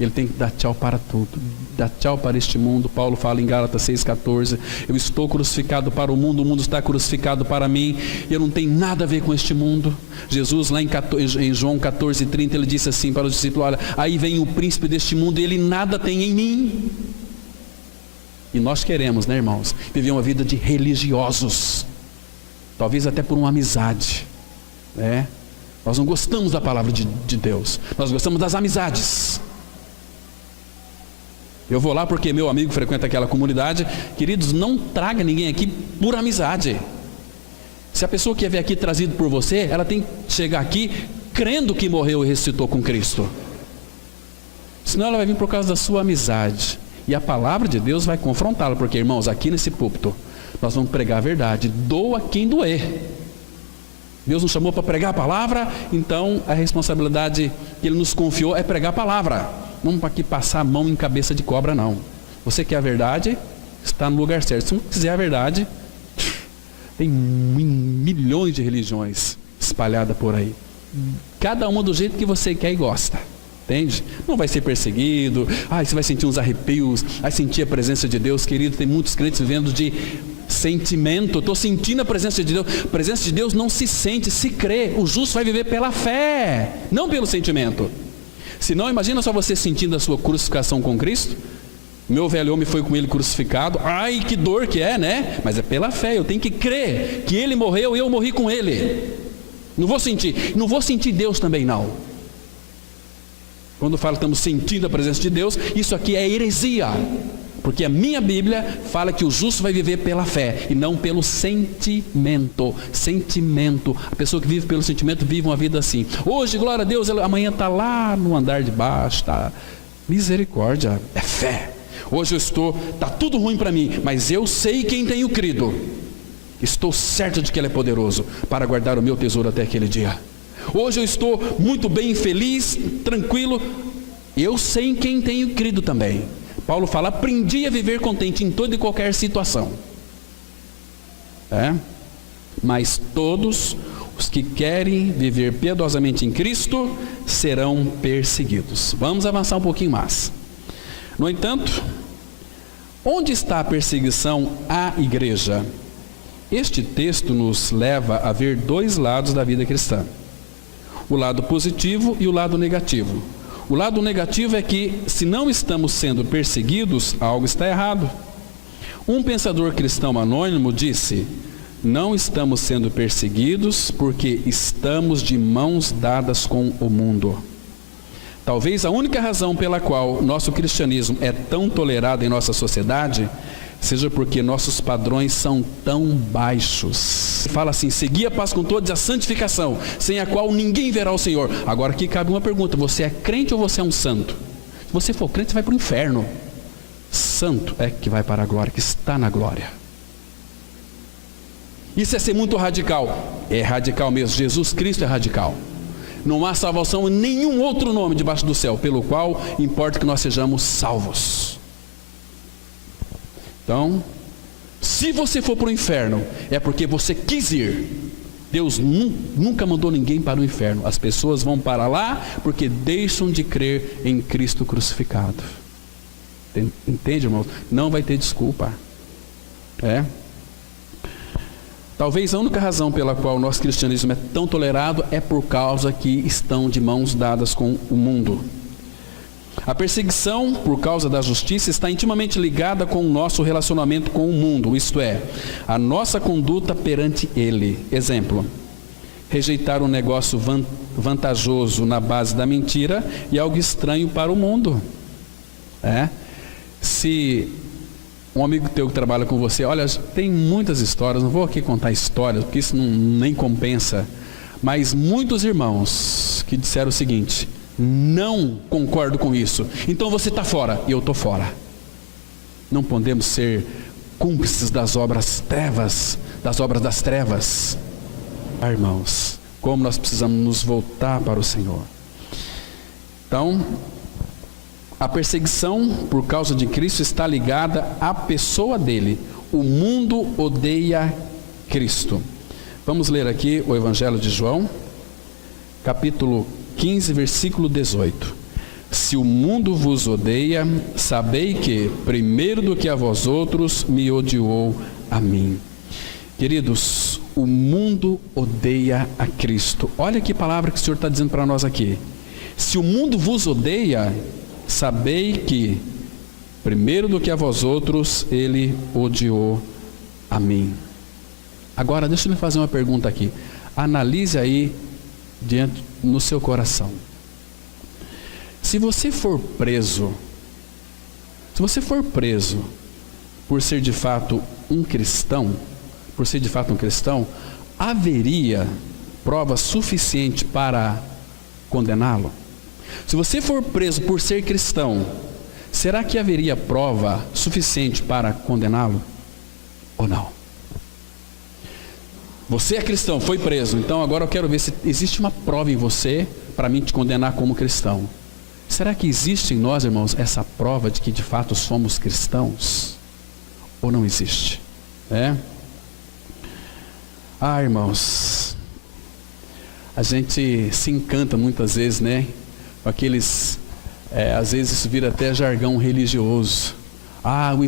ele tem que dar tchau para tudo, dar tchau para este mundo. Paulo fala em Gálatas 6,14, eu estou crucificado para o mundo está crucificado para mim, eu não tenho nada a ver com este mundo. Jesus lá em João 14,30, ele disse assim para os discípulos, olha, aí vem o príncipe deste mundo e ele nada tem em mim. E nós queremos, né, irmãos, viver uma vida de religiosos, talvez até por uma amizade, né? Nós não gostamos da palavra de Deus, nós gostamos das amizades. Eu vou lá porque meu amigo frequenta aquela comunidade. Queridos, não traga ninguém aqui por amizade. Se a pessoa que veio aqui trazido por você, ela tem que chegar aqui crendo que morreu e ressuscitou com Cristo. Senão ela vai vir por causa da sua amizade. E a palavra de Deus vai confrontá-la, porque, irmãos, aqui nesse púlpito, nós vamos pregar a verdade, doa quem doer. Deus nos chamou para pregar a palavra, então a responsabilidade que Ele nos confiou é pregar a palavra. Não para aqui passar a mão em cabeça de cobra, não. Você quer a verdade, está no lugar certo. Se não quiser a verdade, tem milhões de religiões espalhadas por aí. Cada uma do jeito que você quer e gosta. Entende? Não vai ser perseguido, você vai sentir uns arrepios, vai sentir a presença de Deus, querido. Tem muitos crentes vivendo de sentimento. Estou sentindo a presença de Deus. A presença de Deus não se sente, se crê. O justo vai viver pela fé, não pelo sentimento. Se não, imagina só você sentindo a sua crucificação com Cristo. Meu velho homem foi com Ele crucificado. Ai, que dor que é, né? Mas é pela fé, eu tenho que crer que Ele morreu e eu morri com Ele. Não vou sentir Deus também não. Quando falo que estamos sentindo a presença de Deus, isso aqui é heresia. Porque a minha Bíblia fala que o justo vai viver pela fé e não pelo sentimento. Sentimento. A pessoa que vive pelo sentimento vive uma vida assim. Hoje, glória a Deus, amanhã está lá no andar de baixo. Tá. Misericórdia, é fé. Hoje está tudo ruim para mim, mas eu sei quem tenho crido. Estou certo de que Ele é poderoso para guardar o meu tesouro até aquele dia. Hoje eu estou muito bem, feliz, tranquilo. Eu sei em quem tenho crido também. Paulo fala, aprendi a viver contente em toda e qualquer situação. Mas todos os que querem viver piedosamente em Cristo serão perseguidos. Vamos avançar um pouquinho mais. No entanto, onde está a perseguição à igreja? Este texto nos leva a ver dois lados da vida cristã. O lado positivo e o lado negativo. O lado negativo é que, se não estamos sendo perseguidos, algo está errado. Um pensador cristão anônimo disse: não estamos sendo perseguidos porque estamos de mãos dadas com o mundo. Talvez a única razão pela qual nosso cristianismo é tão tolerado em nossa sociedade seja porque nossos padrões são tão baixos. Fala assim, segui a paz com todos e a santificação, sem a qual ninguém verá o Senhor. Agora aqui cabe uma pergunta, você é crente ou você é um santo? Se você for crente, você vai para o inferno. Santo é que vai para a glória, que está na glória. Isso é ser muito radical. É radical mesmo, Jesus Cristo é radical. Não há salvação em nenhum outro nome debaixo do céu, pelo qual importa que nós sejamos salvos. Então, se você for para o inferno, é porque você quis ir. Deus nunca mandou ninguém para o inferno. As pessoas vão para lá porque deixam de crer em Cristo crucificado. Entende, irmão? Não vai ter desculpa. Talvez a única razão pela qual o nosso cristianismo é tão tolerado é por causa que estão de mãos dadas com o mundo. A perseguição por causa da justiça está intimamente ligada com o nosso relacionamento com o mundo, isto é, a nossa conduta perante ele. Exemplo, rejeitar um negócio vantajoso na base da mentira e algo estranho para o mundo. Se um amigo teu que trabalha com você, olha, tem muitas histórias, não vou aqui contar histórias, porque isso nem compensa, mas muitos irmãos que disseram o seguinte: não concordo com isso, então você está fora e eu estou fora. Não podemos ser cúmplices das obras das trevas. Irmãos, como nós precisamos nos voltar para o Senhor. Então, a perseguição por causa de Cristo está ligada à pessoa dele. O mundo odeia Cristo. Vamos ler aqui o Evangelho de João, capítulo 15, versículo 18. Se o mundo vos odeia, sabei que, primeiro do que a vós outros, me odiou a mim. Queridos, o mundo odeia a Cristo. Olha que palavra que o Senhor está dizendo para nós aqui. Se o mundo vos odeia, sabei que, primeiro do que a vós outros, ele odiou a mim. Agora, deixa eu lhe fazer uma pergunta aqui. Analise aí no seu coração. Se você for preso por ser de fato um cristão, haveria prova suficiente para condená-lo? Se você for preso por ser cristão, será que haveria prova suficiente para condená-lo? Ou não? Você é cristão, foi preso, então agora eu quero ver se existe uma prova em você para mim te condenar como cristão. Será que existe em nós, irmãos, essa prova de que de fato somos cristãos? Ou não existe? Irmãos, a gente se encanta muitas vezes, com aqueles, às vezes isso vira até jargão religioso. O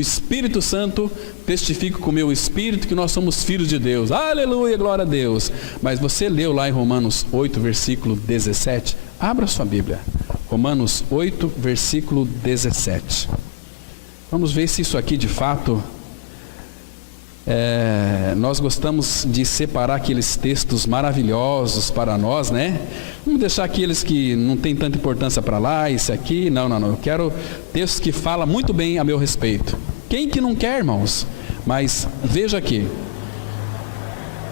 Espírito Santo testifica com o meu espírito que nós somos filhos de Deus. Aleluia, glória a Deus. Mas você leu lá em Romanos 8, versículo 17? Abra sua Bíblia. Romanos 8, versículo 17. Vamos ver se isso aqui de fato... nós gostamos de separar aqueles textos maravilhosos para nós, Vamos deixar aqueles que não tem tanta importância para lá, esse aqui, não. Eu quero textos que falam muito bem a meu respeito. Quem que não quer, irmãos? Mas veja aqui,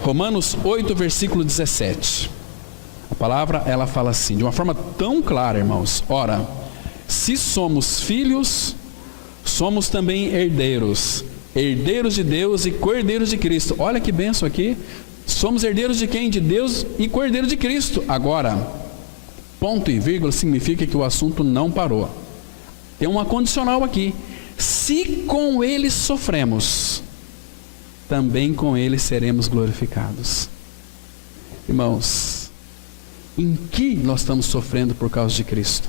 Romanos 8, versículo 17. A palavra, ela fala assim, de uma forma tão clara, irmãos. Ora, se somos filhos, somos também herdeiros de Deus e co-herdeiros de Cristo. Olha que bênção aqui. Somos herdeiros de quem? De Deus e co-herdeiro de Cristo. Agora, ponto e vírgula significa que o assunto não parou. Tem uma condicional aqui. Se com ele sofremos, também com ele seremos glorificados. Irmãos, em que nós estamos sofrendo por causa de Cristo?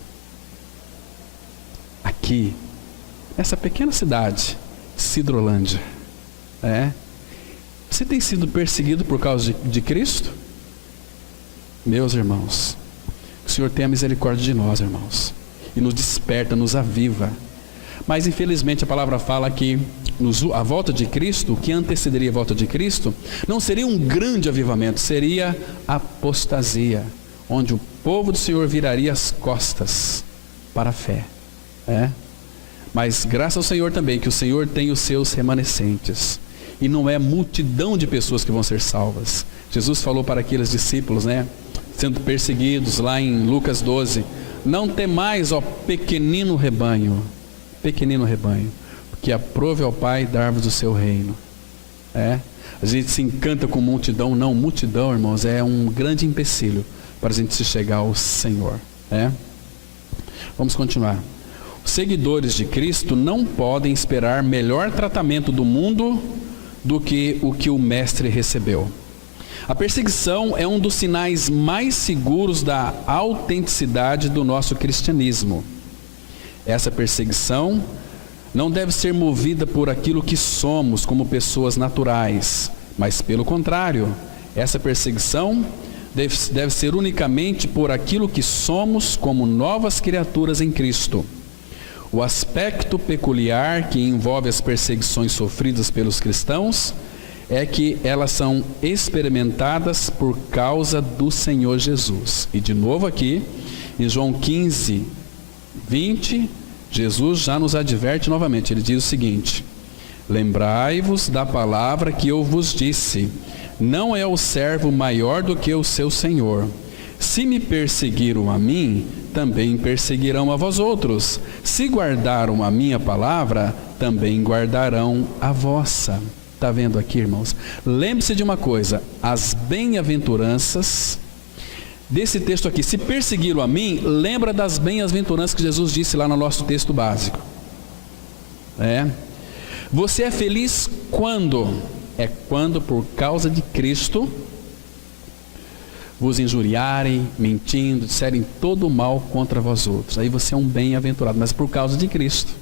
Aqui, nessa pequena cidade, Sidrolândia. Você tem sido perseguido por causa de Cristo? Meus irmãos, que o Senhor tenha misericórdia de nós, irmãos, e nos desperta, nos aviva. Mas infelizmente a palavra fala que a volta de Cristo, o que antecederia a volta de Cristo, não seria um grande avivamento, seria apostasia, onde o povo do Senhor viraria as costas para a fé. Mas graças ao Senhor também, que o Senhor tem os seus remanescentes. E não é multidão de pessoas que vão ser salvas. Jesus falou para aqueles discípulos, sendo perseguidos lá em Lucas 12. Não temais, ó pequenino rebanho, porque aprove ao Pai dar-vos o seu reino. A gente se encanta com multidão. Não, multidão, irmãos, é um grande empecilho para a gente se chegar ao Senhor. Vamos continuar. Os seguidores de Cristo não podem esperar melhor tratamento do mundo do que o Mestre recebeu. A perseguição é um dos sinais mais seguros da autenticidade do nosso cristianismo. Essa perseguição não deve ser movida por aquilo que somos como pessoas naturais, mas pelo contrário, essa perseguição deve ser unicamente por aquilo que somos como novas criaturas em Cristo. O aspecto peculiar que envolve as perseguições sofridas pelos cristãos é que elas são experimentadas por causa do Senhor Jesus. E de novo aqui, em João 15, 20, Jesus já nos adverte novamente. Ele diz o seguinte: lembrai-vos da palavra que eu vos disse, não é o servo maior do que o seu senhor. Se me perseguiram a mim, também perseguirão a vós outros. Se guardaram a minha palavra, também guardarão a vossa. Está vendo aqui, irmãos? Lembre-se de uma coisa, as bem-aventuranças, desse texto aqui, se perseguiram a mim, lembra das bem-aventuranças que Jesus disse lá no nosso texto básico. Você é feliz quando? É quando por causa de Cristo vos injuriarem, mentindo, disserem todo o mal contra vós outros. Aí você é um bem-aventurado, mas por causa de Cristo.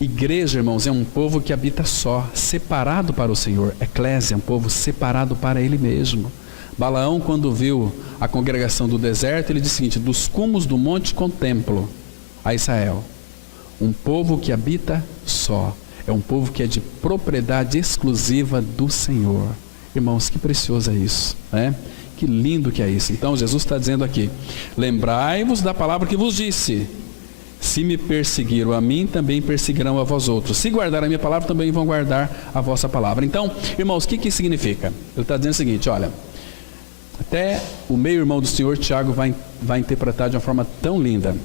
Igreja, irmãos, é um povo que habita só, separado para o Senhor. Eclésia, um povo separado para Ele mesmo. Balaão, quando viu a congregação do deserto, ele disse o seguinte: dos cumes do monte contemplo a Israel. Um povo que habita só. É um povo que é de propriedade exclusiva do Senhor. Irmãos, que precioso é isso, Que lindo que é isso. Então Jesus está dizendo aqui: lembrai-vos da palavra que vos disse, Se me perseguiram a mim, também perseguirão a vós outros. Se guardar a minha palavra, também vão guardar a vossa palavra. Então, irmãos, o que isso significa? Ele está dizendo o seguinte, olha, até o meio-irmão do Senhor, Tiago, vai interpretar de uma forma tão linda.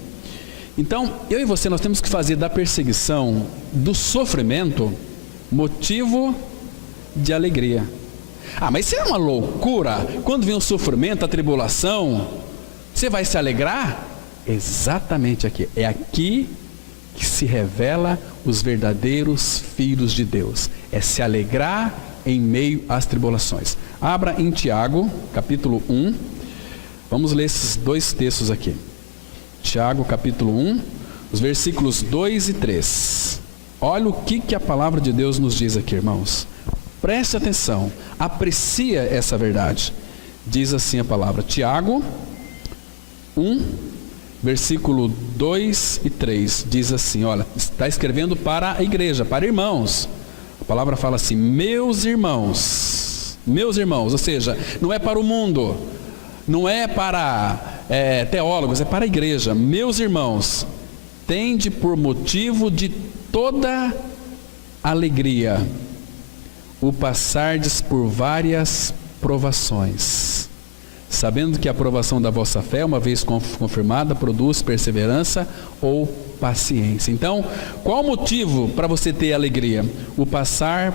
Então, eu e você, nós temos que fazer da perseguição, do sofrimento, motivo de alegria. Ah, mas isso é uma loucura. Quando vem o sofrimento, a tribulação, você vai se alegrar? Exatamente aqui. É aqui que se revela os verdadeiros filhos de Deus. É se alegrar em meio às tribulações. Abra em Tiago, capítulo 1. Vamos ler esses dois textos aqui. Tiago, capítulo 1, os versículos 2 e 3. Olha o que a palavra de Deus nos diz aqui, irmãos. Preste atenção, aprecia essa verdade. Diz assim a palavra, Tiago 1, versículo 2 e 3, diz assim, olha, está escrevendo para a igreja, para irmãos. A palavra fala assim, meus irmãos, ou seja, não é para o mundo, não é para teólogos, é para a igreja. Meus irmãos, tende por motivo de toda alegria o passardes por várias provações, sabendo que a provação da vossa fé, uma vez confirmada, produz perseverança ou paciência. Então, qual o motivo para você ter alegria? O passar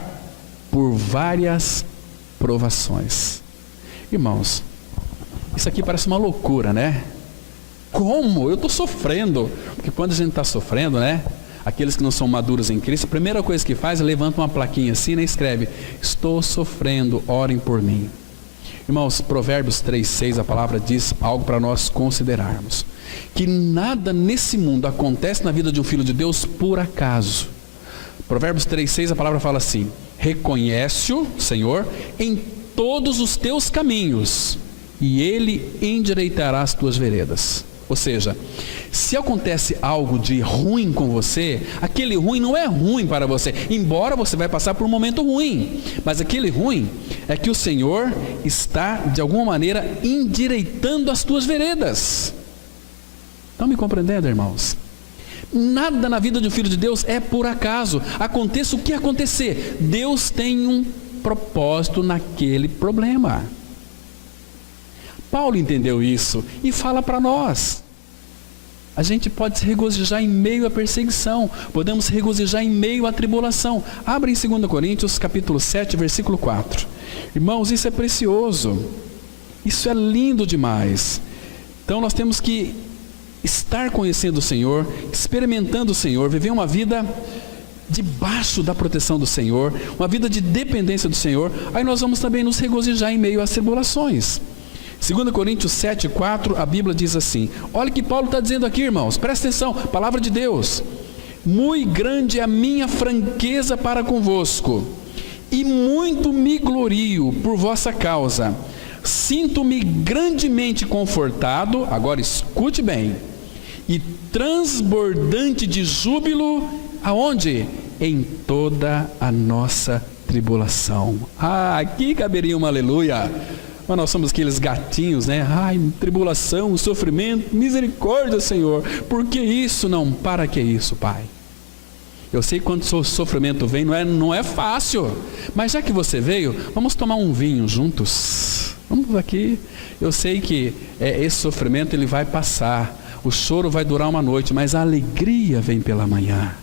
por várias provações. Irmãos, isso aqui parece uma loucura, né? Como? Eu estou sofrendo. Porque quando a gente está sofrendo, né? Aqueles que não são maduros em Cristo, a primeira coisa que faz é levanta uma plaquinha assim e escreve, estou sofrendo, orem por mim. Irmãos, Provérbios 3:6, a palavra diz algo para nós considerarmos. Que nada nesse mundo acontece na vida de um filho de Deus por acaso. Provérbios 3:6, a palavra fala assim, reconhece-o, Senhor, em todos os teus caminhos, e Ele endireitará as tuas veredas. Ou seja, se acontece algo de ruim com você, aquele ruim não é ruim para você, embora você vai passar por um momento ruim, mas aquele ruim é que o Senhor está de alguma maneira endireitando as tuas veredas. Estão me compreendendo, irmãos? Nada na vida de um filho de Deus é por acaso. Aconteça o que acontecer, Deus tem um propósito naquele problema. Paulo entendeu isso e fala para nós. A gente pode se regozijar em meio à perseguição, podemos se regozijar em meio à tribulação. Abre em 2 Coríntios capítulo 7, versículo 4. Irmãos, isso é precioso, isso é lindo demais. Então nós temos que estar conhecendo o Senhor, experimentando o Senhor, viver uma vida debaixo da proteção do Senhor, uma vida de dependência do Senhor. Aí nós vamos também nos regozijar em meio às tribulações. 2 Coríntios 7, 4, a Bíblia diz assim, olha o que Paulo está dizendo aqui, irmãos, presta atenção, palavra de Deus, muito grande é a minha franqueza para convosco, e muito me glorio por vossa causa, sinto-me grandemente confortado, agora escute bem, e transbordante de júbilo, aonde? Em toda a nossa tribulação. Aqui caberia uma aleluia. Mas nós somos aqueles gatinhos, né? Ai, tribulação, sofrimento, misericórdia, Senhor. Por que isso? Não, para que isso, Pai? Eu sei quando o sofrimento vem, não é fácil. Mas já que você veio, vamos tomar um vinho juntos. Vamos aqui. Eu sei que esse sofrimento ele vai passar. O choro vai durar uma noite, mas a alegria vem pela manhã.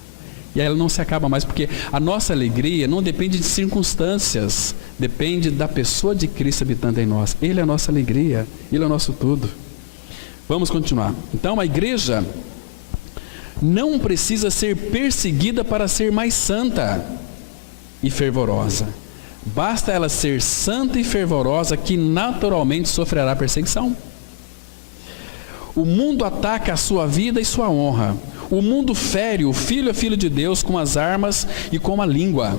E aí ela não se acaba mais, porque a nossa alegria não depende de circunstâncias, depende da pessoa de Cristo habitando em nós. Ele é a nossa alegria, Ele é o nosso tudo. Vamos continuar. Então a igreja não precisa ser perseguida para ser mais santa e fervorosa. Basta ela ser santa e fervorosa que naturalmente sofrerá perseguição. O mundo ataca a sua vida e sua honra. O mundo fere o filho e a filha de Deus com as armas e com a língua.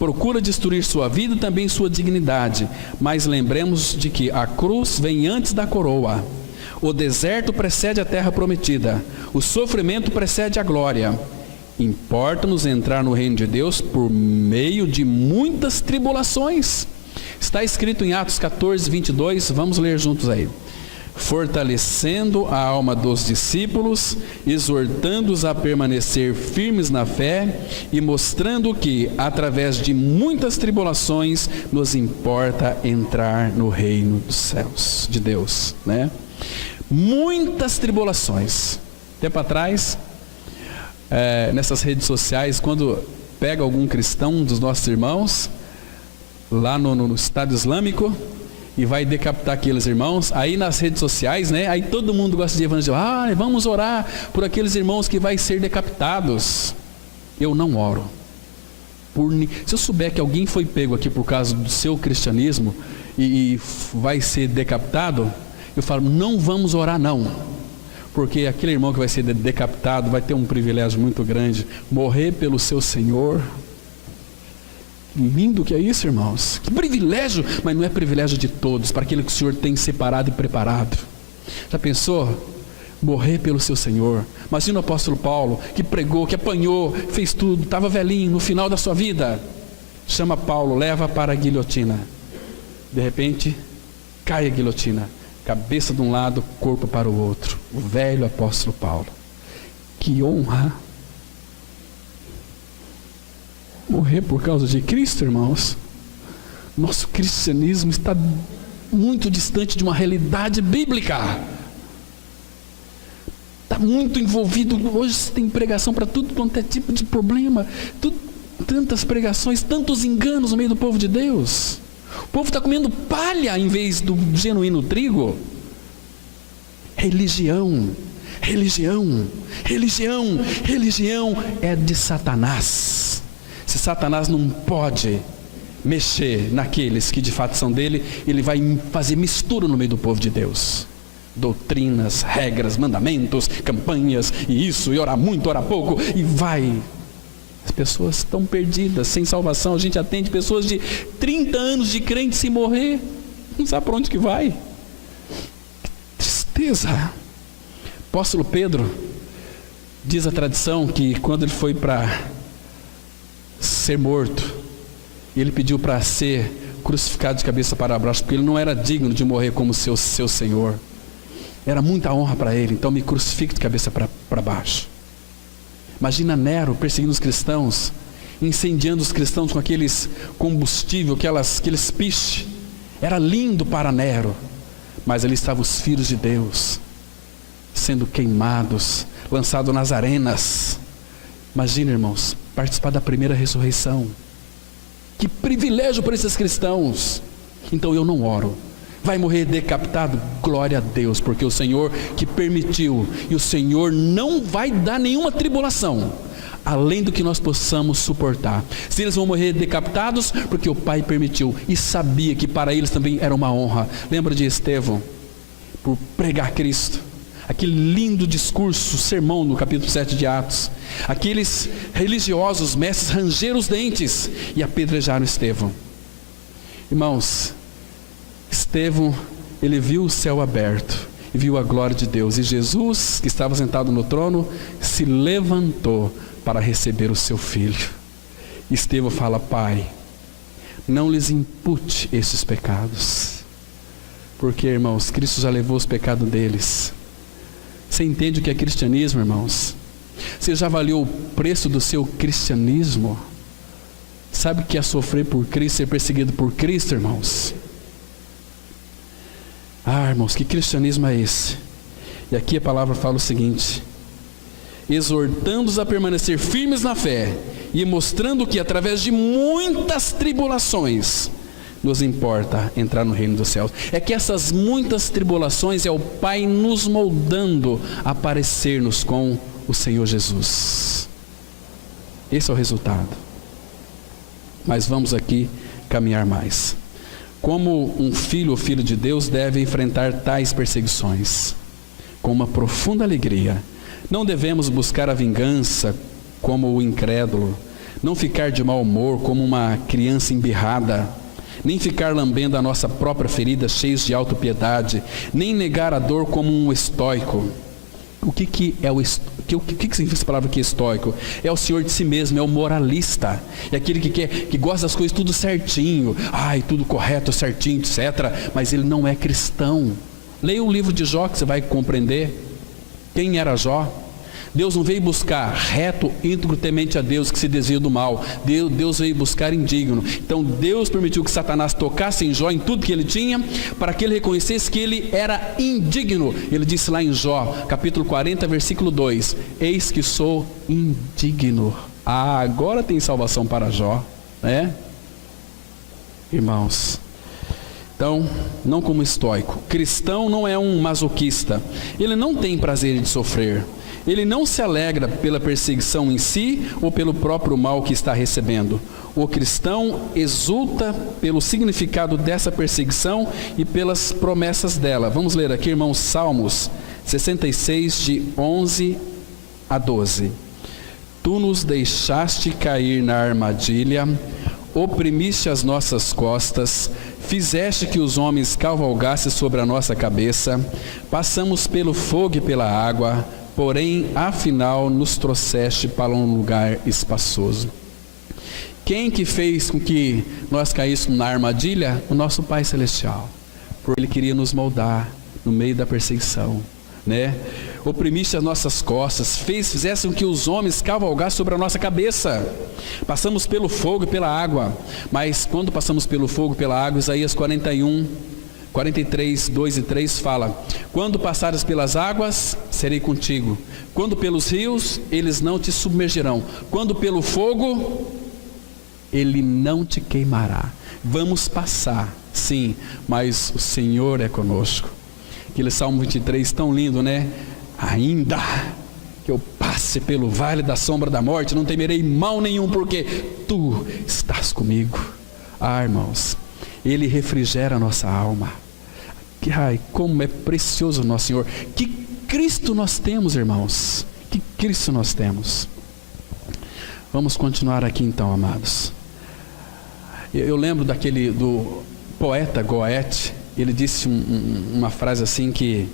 Procura destruir sua vida e também sua dignidade. Mas lembremos de que a cruz vem antes da coroa. O deserto precede a terra prometida. O sofrimento precede a glória. Importa-nos entrar no reino de Deus por meio de muitas tribulações. Está escrito em Atos 14, 22. Vamos ler juntos aí. fortalecendo a alma dos discípulos, exortando-os a permanecer firmes na fé e mostrando que, através de muitas tribulações, nos importa entrar no reino dos céus, de Deus, né? Muitas tribulações. Tempo atrás, nessas redes sociais, quando pega algum cristão dos nossos irmãos, lá no Estado Islâmico, e vai decapitar aqueles irmãos, aí nas redes sociais, né? Aí todo mundo gosta de evangelizar. Vamos orar por aqueles irmãos que vai ser decapitados. Eu não oro. Se eu souber que alguém foi pego aqui por causa do seu cristianismo e vai ser decapitado, eu falo, não vamos orar não. Porque aquele irmão que vai ser decapitado vai ter um privilégio muito grande, morrer pelo seu Senhor. Lindo que é isso, irmãos. Que privilégio, mas não é privilégio de todos, para aquele que o Senhor tem separado e preparado. Já pensou? Morrer pelo seu Senhor. Imagina o apóstolo Paulo, que pregou, que apanhou, fez tudo, estava velhinho, no final da sua vida. Chama Paulo, leva para a guilhotina. De repente, cai a guilhotina. Cabeça de um lado, corpo para o outro. O velho apóstolo Paulo. Que honra! Morrer por causa de Cristo, irmãos. Nosso cristianismo está muito distante de uma realidade bíblica. Está muito envolvido. Hoje tem pregação para tudo quanto é tipo de problema. Tantas pregações, tantos enganos no meio do povo de Deus. O povo está comendo palha em vez do genuíno trigo. Religião é de Satanás. Se Satanás não pode mexer naqueles que de fato são dele, ele vai fazer mistura no meio do povo de Deus. Doutrinas, regras, mandamentos, campanhas, e isso, e orar muito, orar pouco, e vai. As pessoas estão perdidas, sem salvação. A gente atende pessoas de 30 anos de crente, se morrer, não sabe para onde que vai. Que tristeza. Apóstolo Pedro, diz a tradição que quando ele foi para ser morto, ele pediu para ser crucificado de cabeça para baixo, porque ele não era digno de morrer como seu Senhor. Era muita honra para ele, então me crucifique de cabeça para baixo. Imagina Nero perseguindo os cristãos, incendiando os cristãos com aqueles combustível, aqueles piche. Era lindo para Nero, mas ali estavam os filhos de Deus, sendo queimados, lançados nas arenas. Imagina, irmãos, participar da primeira ressurreição. Que privilégio para esses cristãos. Então eu não oro. Vai morrer decapitado? Glória a Deus, porque o Senhor que permitiu, e o Senhor não vai dar nenhuma tribulação além do que nós possamos suportar. Se eles vão morrer decapitados, porque o Pai permitiu e sabia que para eles também era uma honra. Lembra de Estevão, por pregar Cristo, aquele lindo discurso, sermão no capítulo 7 de Atos. Aqueles religiosos mestres rangeram os dentes e apedrejaram Estevão. Irmãos, Estevão, ele viu o céu aberto e viu a glória de Deus, e Jesus, que estava sentado no trono, se levantou para receber o seu filho. Estevão fala: Pai, não lhes impute esses pecados, porque, irmãos, Cristo já levou os pecados deles. Você entende o que é cristianismo, irmãos? Você já avaliou o preço do seu cristianismo? Sabe o que é sofrer por Cristo, ser perseguido por Cristo, irmãos? Irmãos, que cristianismo é esse? E aqui a palavra fala o seguinte: exortando-os a permanecer firmes na fé e mostrando que através de muitas tribulações nos importa entrar no reino dos céus. É que essas muitas tribulações é o Pai nos moldando a parecer-nos com o Senhor Jesus. Esse é o resultado. Mas vamos aqui caminhar mais. Como um filho ou filho de Deus deve enfrentar tais perseguições? Com uma profunda alegria. Não devemos buscar a vingança como o incrédulo, não ficar de mau humor como uma criança embirrada, nem ficar lambendo a nossa própria ferida cheios de autopiedade, nem negar a dor como um estoico. O que é o estoico? O que significa essa palavra aqui, estoico? É o senhor de si mesmo, é o moralista, é aquele que gosta das coisas tudo certinho, tudo correto, certinho, etc. Mas ele não é cristão. Leia o livro de Jó que você vai compreender quem era Jó. Deus não veio buscar reto, íntegro, temente a Deus, que se desvia do mal. Deus veio buscar indigno. Então Deus permitiu que Satanás tocasse em Jó, em tudo que ele tinha, para que ele reconhecesse que ele era indigno. Ele disse lá em Jó, capítulo 40, versículo 2: eis que sou indigno. Agora tem salvação para Jó, né? Irmãos, então, não como estoico. Cristão não é um masoquista. Ele não tem prazer de sofrer. Ele não se alegra pela perseguição em si ou pelo próprio mal que está recebendo. O cristão exulta pelo significado dessa perseguição e pelas promessas dela. Vamos ler aqui, irmãos, Salmos 66, de 11 a 12. Tu nos deixaste cair na armadilha, oprimiste as nossas costas, fizeste que os homens cavalgassem sobre a nossa cabeça, passamos pelo fogo e pela água, porém, afinal, nos trouxeste para um lugar espaçoso. Quem que fez com que nós caíssemos na armadilha? O nosso Pai Celestial. Porque Ele queria nos moldar no meio da perseguição, né? Oprimiste as nossas costas, fizesse com que os homens cavalgassem sobre a nossa cabeça. Passamos pelo fogo e pela água, mas quando passamos pelo fogo e pela água, Isaías 43, 2 e 3 fala: quando passares pelas águas, serei contigo. Quando pelos rios, eles não te submergirão. Quando pelo fogo, ele não te queimará. Vamos passar, sim, mas o Senhor é conosco. Aquele Salmo 23 tão lindo, né? Ainda que eu passe pelo vale da sombra da morte, não temerei mal nenhum, porque tu estás comigo. Ah, irmãos, Ele refrigera a nossa alma. Ai, como é precioso o nosso Senhor. Que Cristo nós temos, irmãos. Que Cristo nós temos. Vamos continuar aqui então, amados. Eu lembro do poeta Goethe. Ele disse uma frase assim que,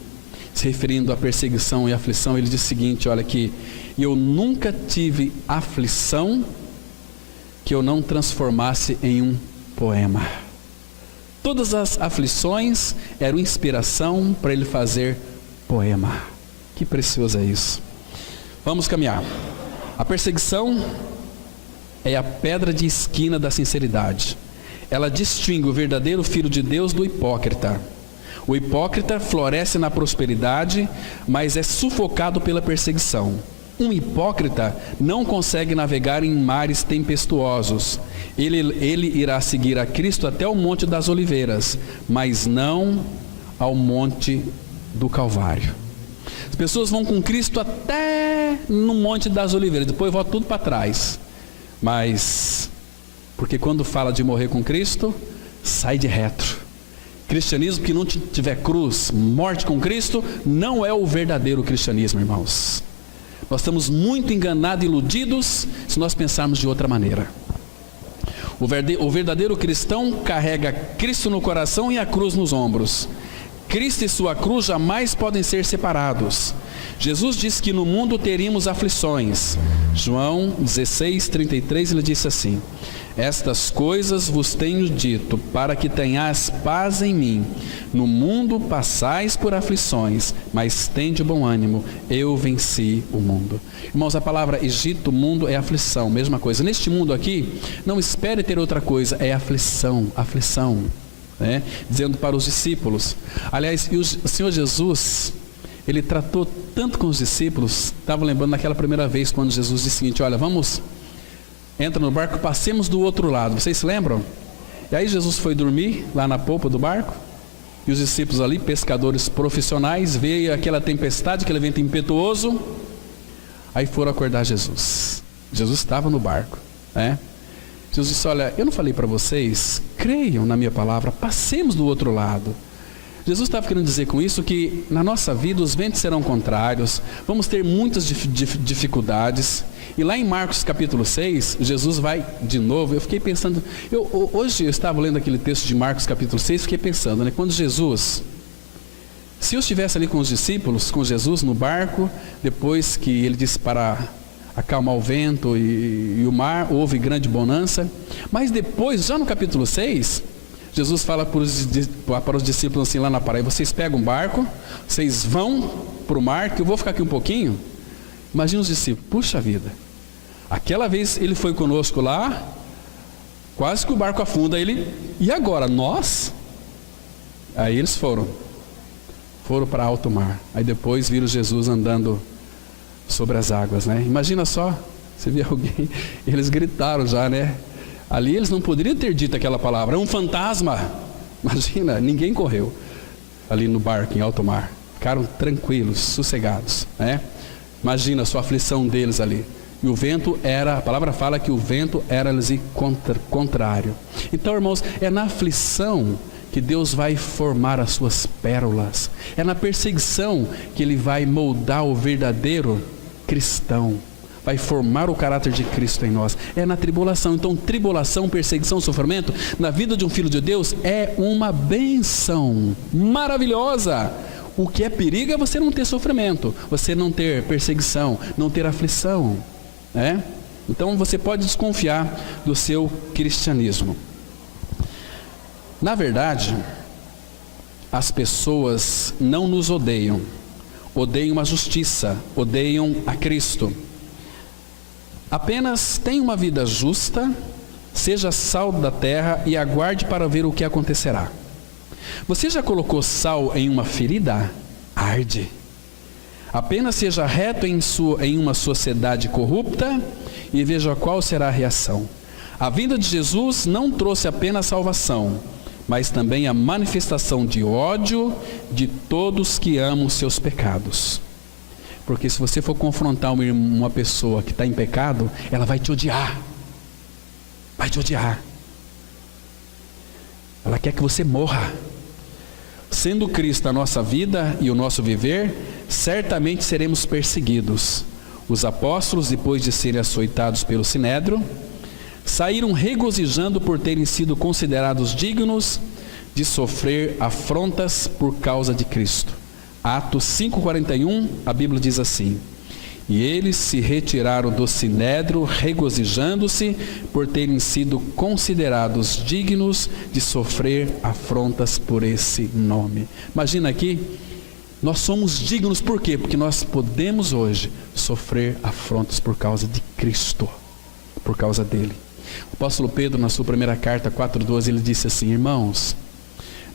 se referindo à perseguição e aflição, ele disse o seguinte: olha aqui, eu nunca tive aflição que eu não transformasse em um poema. Todas as aflições eram inspiração para ele fazer poema. Que precioso é isso. Vamos caminhar. A perseguição é a pedra de esquina da sinceridade. Ela distingue o verdadeiro filho de Deus do hipócrita. O hipócrita floresce na prosperidade, mas é sufocado pela perseguição. Um hipócrita não consegue navegar em mares tempestuosos. Ele irá seguir a Cristo até o Monte das Oliveiras, mas não ao Monte do Calvário. As pessoas vão com Cristo até no Monte das Oliveiras, depois volta tudo para trás. Mas, porque quando fala de morrer com Cristo, sai de retro. Cristianismo que não tiver cruz, morte com Cristo, não é o verdadeiro cristianismo, irmãos. Nós estamos muito enganados e iludidos se nós pensarmos de outra maneira. O verdadeiro cristão carrega Cristo no coração e a cruz nos ombros. Cristo e sua cruz jamais podem ser separados. Jesus disse que no mundo teríamos aflições. João 16, 33, ele disse assim: estas coisas vos tenho dito, para que tenhais paz em mim. No mundo passais por aflições, mas tende bom ânimo, eu venci o mundo. Irmãos, a palavra Egito, mundo, é aflição, mesma coisa. Neste mundo aqui, não espere ter outra coisa, é aflição, aflição, né? Dizendo para os discípulos. Aliás, o Senhor Jesus, Ele tratou tanto com os discípulos. Estava lembrando naquela primeira vez, quando Jesus disse o seguinte: olha, vamos... entra no barco, passemos do outro lado. Vocês se lembram? E aí Jesus foi dormir lá na polpa do barco, e os discípulos ali, pescadores profissionais, veio aquela tempestade, aquele vento impetuoso, aí foram acordar Jesus. Jesus estava no barco, né? Jesus disse: olha, eu não falei para vocês, creiam na minha palavra, passemos do outro lado. Jesus estava querendo dizer com isso que na nossa vida os ventos serão contrários, vamos ter muitas dificuldades. E lá em Marcos capítulo 6, Jesus vai de novo. Eu fiquei pensando, hoje eu estava lendo aquele texto de Marcos capítulo 6, fiquei pensando, né, quando Jesus, se eu estivesse ali com os discípulos, com Jesus no barco, depois que ele disse para acalmar o vento e o mar, houve grande bonança, mas depois, já no capítulo 6, Jesus fala para os discípulos assim lá na praia: vocês pegam um barco, vocês vão para o mar, que eu vou ficar aqui um pouquinho. Imagina os discípulos: puxa vida, aquela vez ele foi conosco lá, quase que o barco afunda, e agora nós? Aí eles foram para alto mar. Aí depois viram Jesus andando sobre as águas, né? Imagina só, você vê alguém, eles gritaram já, né? Ali eles não poderiam ter dito aquela palavra: é um fantasma. Imagina, ninguém correu ali no barco em alto mar, ficaram tranquilos, sossegados, né? Imagina a sua aflição deles ali. E o vento era, a palavra fala que o vento era-lhes contrário. Então, irmãos, é na aflição que Deus vai formar as suas pérolas. É na perseguição que Ele vai moldar o verdadeiro cristão, vai formar o caráter de Cristo em nós. É na tribulação. Então, tribulação, perseguição, sofrimento na vida de um filho de Deus é uma bênção maravilhosa. O que é perigo é você não ter sofrimento, você não ter perseguição, não ter aflição, né? Então você pode desconfiar do seu cristianismo. Na verdade, as pessoas não nos odeiam, odeiam a justiça, odeiam a Cristo. Apenas tenha uma vida justa, seja sal da terra e aguarde para ver o que acontecerá. Você já colocou sal em uma ferida? Arde. Apenas seja reto em uma sociedade corrupta e veja qual será a reação. A vinda de Jesus não trouxe apenas salvação, mas também a manifestação de ódio de todos que amam seus pecados. Porque se você for confrontar uma pessoa que está em pecado, ela vai te odiar. Vai te odiar. Ela quer que você morra. Sendo Cristo a nossa vida e o nosso viver, certamente seremos perseguidos. Os apóstolos, depois de serem açoitados pelo Sinédrio, saíram regozijando por terem sido considerados dignos de sofrer afrontas por causa de Cristo. Atos 5,41, a Bíblia diz assim: e eles se retiraram do Sinédrio, regozijando-se por terem sido considerados dignos de sofrer afrontas por esse nome. Imagina aqui, nós somos dignos por quê? Porque nós podemos hoje sofrer afrontas por causa de Cristo, por causa dele. O apóstolo Pedro, na sua primeira carta, 4,12, ele disse assim: irmãos,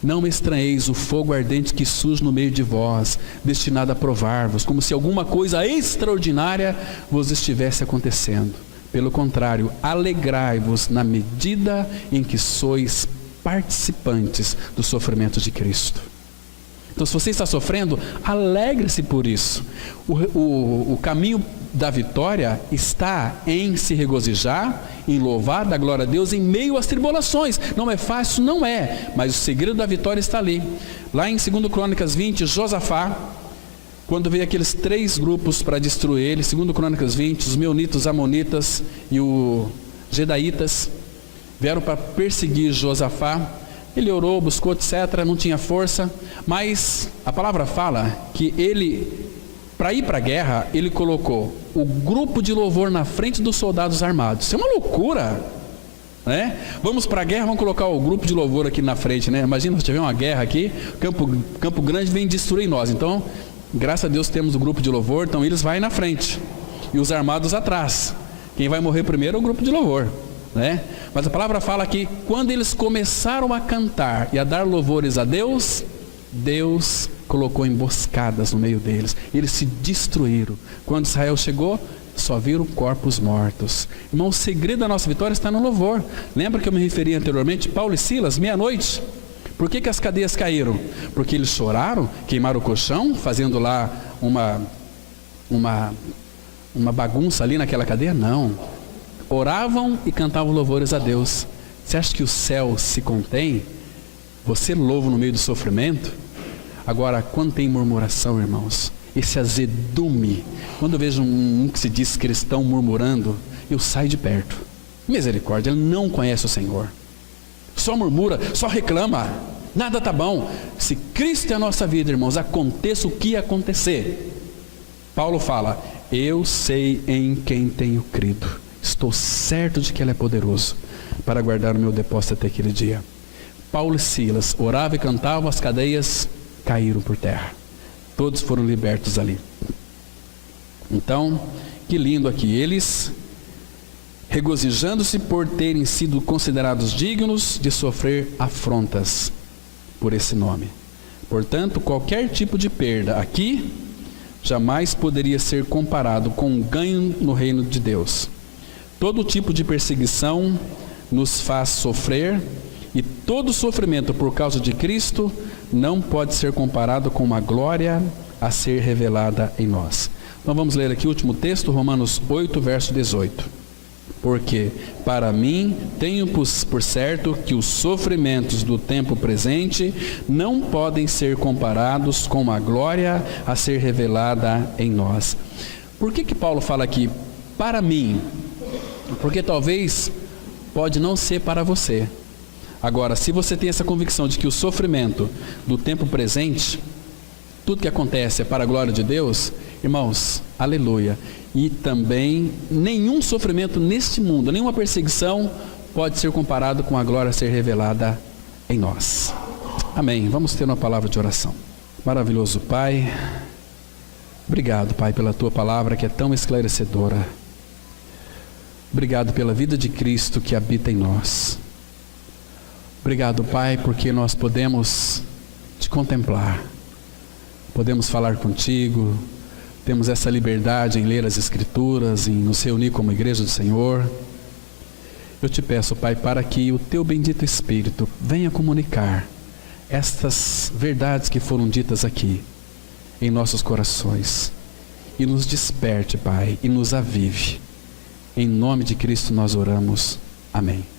não estranheis o fogo ardente que surge no meio de vós, destinado a provar-vos, como se alguma coisa extraordinária vos estivesse acontecendo. Pelo contrário, alegrai-vos na medida em que sois participantes do sofrimento de Cristo. Então, se você está sofrendo, alegre-se por isso. O caminho da vitória está em se regozijar, em louvar, dar glória a Deus em meio às tribulações. Não é fácil, não é, mas o segredo da vitória está ali. Lá em 2 Crônicas 20, Josafá, quando veio aqueles 3 grupos para destruir ele, 2 Crônicas 20, os meunitas, os amonitas e os gedaítas, vieram para perseguir Josafá. Ele orou, buscou, etc., não tinha força, mas a palavra fala que ele, para ir para a guerra, ele colocou o grupo de louvor na frente dos soldados armados. Isso é uma loucura, né? Vamos para a guerra, vamos colocar o grupo de louvor aqui na frente, né? Imagina se tiver uma guerra aqui, Campo Grande vem destruir nós. Então, graças a Deus temos o grupo de louvor, então eles vão na frente e os armados atrás. Quem vai morrer primeiro é o grupo de louvor, né? Mas a palavra fala que quando eles começaram a cantar e a dar louvores a Deus, Deus colocou emboscadas no meio deles. Eles se destruíram. Quando Israel chegou, só viram corpos mortos. Irmão, o segredo da nossa vitória está no louvor. Lembra que eu me referi anteriormente? Paulo e Silas, meia-noite. Por que as cadeias caíram? Porque eles choraram, queimaram o colchão, fazendo lá uma bagunça ali naquela cadeia? Não. Oravam e cantavam louvores a Deus. Você acha que o céu se contém? Você louva no meio do sofrimento? Agora, quando tem murmuração, irmãos, esse azedume, quando eu vejo um que se diz cristão murmurando, eu saio de perto. Misericórdia, ele não conhece o Senhor. Só murmura, só reclama, nada está bom. Se Cristo é a nossa vida, irmãos, aconteça o que acontecer. Paulo fala: eu sei em quem tenho crido. Estou certo de que Ele é poderoso para guardar o meu depósito até aquele dia. Paulo e Silas oravam e cantavam, as cadeias caíram por terra. Todos foram libertos ali. Então, que lindo aqui. Eles, regozijando-se por terem sido considerados dignos de sofrer afrontas por esse nome. Portanto, qualquer tipo de perda aqui jamais poderia ser comparado com um ganho no reino de Deus. Todo tipo de perseguição nos faz sofrer, e todo sofrimento por causa de Cristo não pode ser comparado com uma glória a ser revelada em nós. Então vamos ler aqui o último texto, Romanos 8, verso 18. Porque para mim tenho por certo que os sofrimentos do tempo presente não podem ser comparados com a glória a ser revelada em nós. Por que Paulo fala aqui, para mim? Porque talvez pode não ser para você. Agora, se você tem essa convicção de que o sofrimento do tempo presente, tudo que acontece é para a glória de Deus, irmãos, aleluia. E também nenhum sofrimento neste mundo, nenhuma perseguição pode ser comparado com a glória a ser revelada em nós. Amém. Vamos ter uma palavra de oração. Maravilhoso Pai, obrigado, Pai, pela Tua palavra que é tão esclarecedora. Obrigado pela vida de Cristo que habita em nós. Obrigado, Pai, porque nós podemos Te contemplar, podemos falar Contigo, temos essa liberdade em ler as Escrituras, em nos reunir como igreja do Senhor. Eu Te peço, Pai, para que o Teu bendito Espírito venha comunicar estas verdades que foram ditas aqui em nossos corações e nos desperte, Pai, e nos avive. Em nome de Cristo nós oramos. Amém.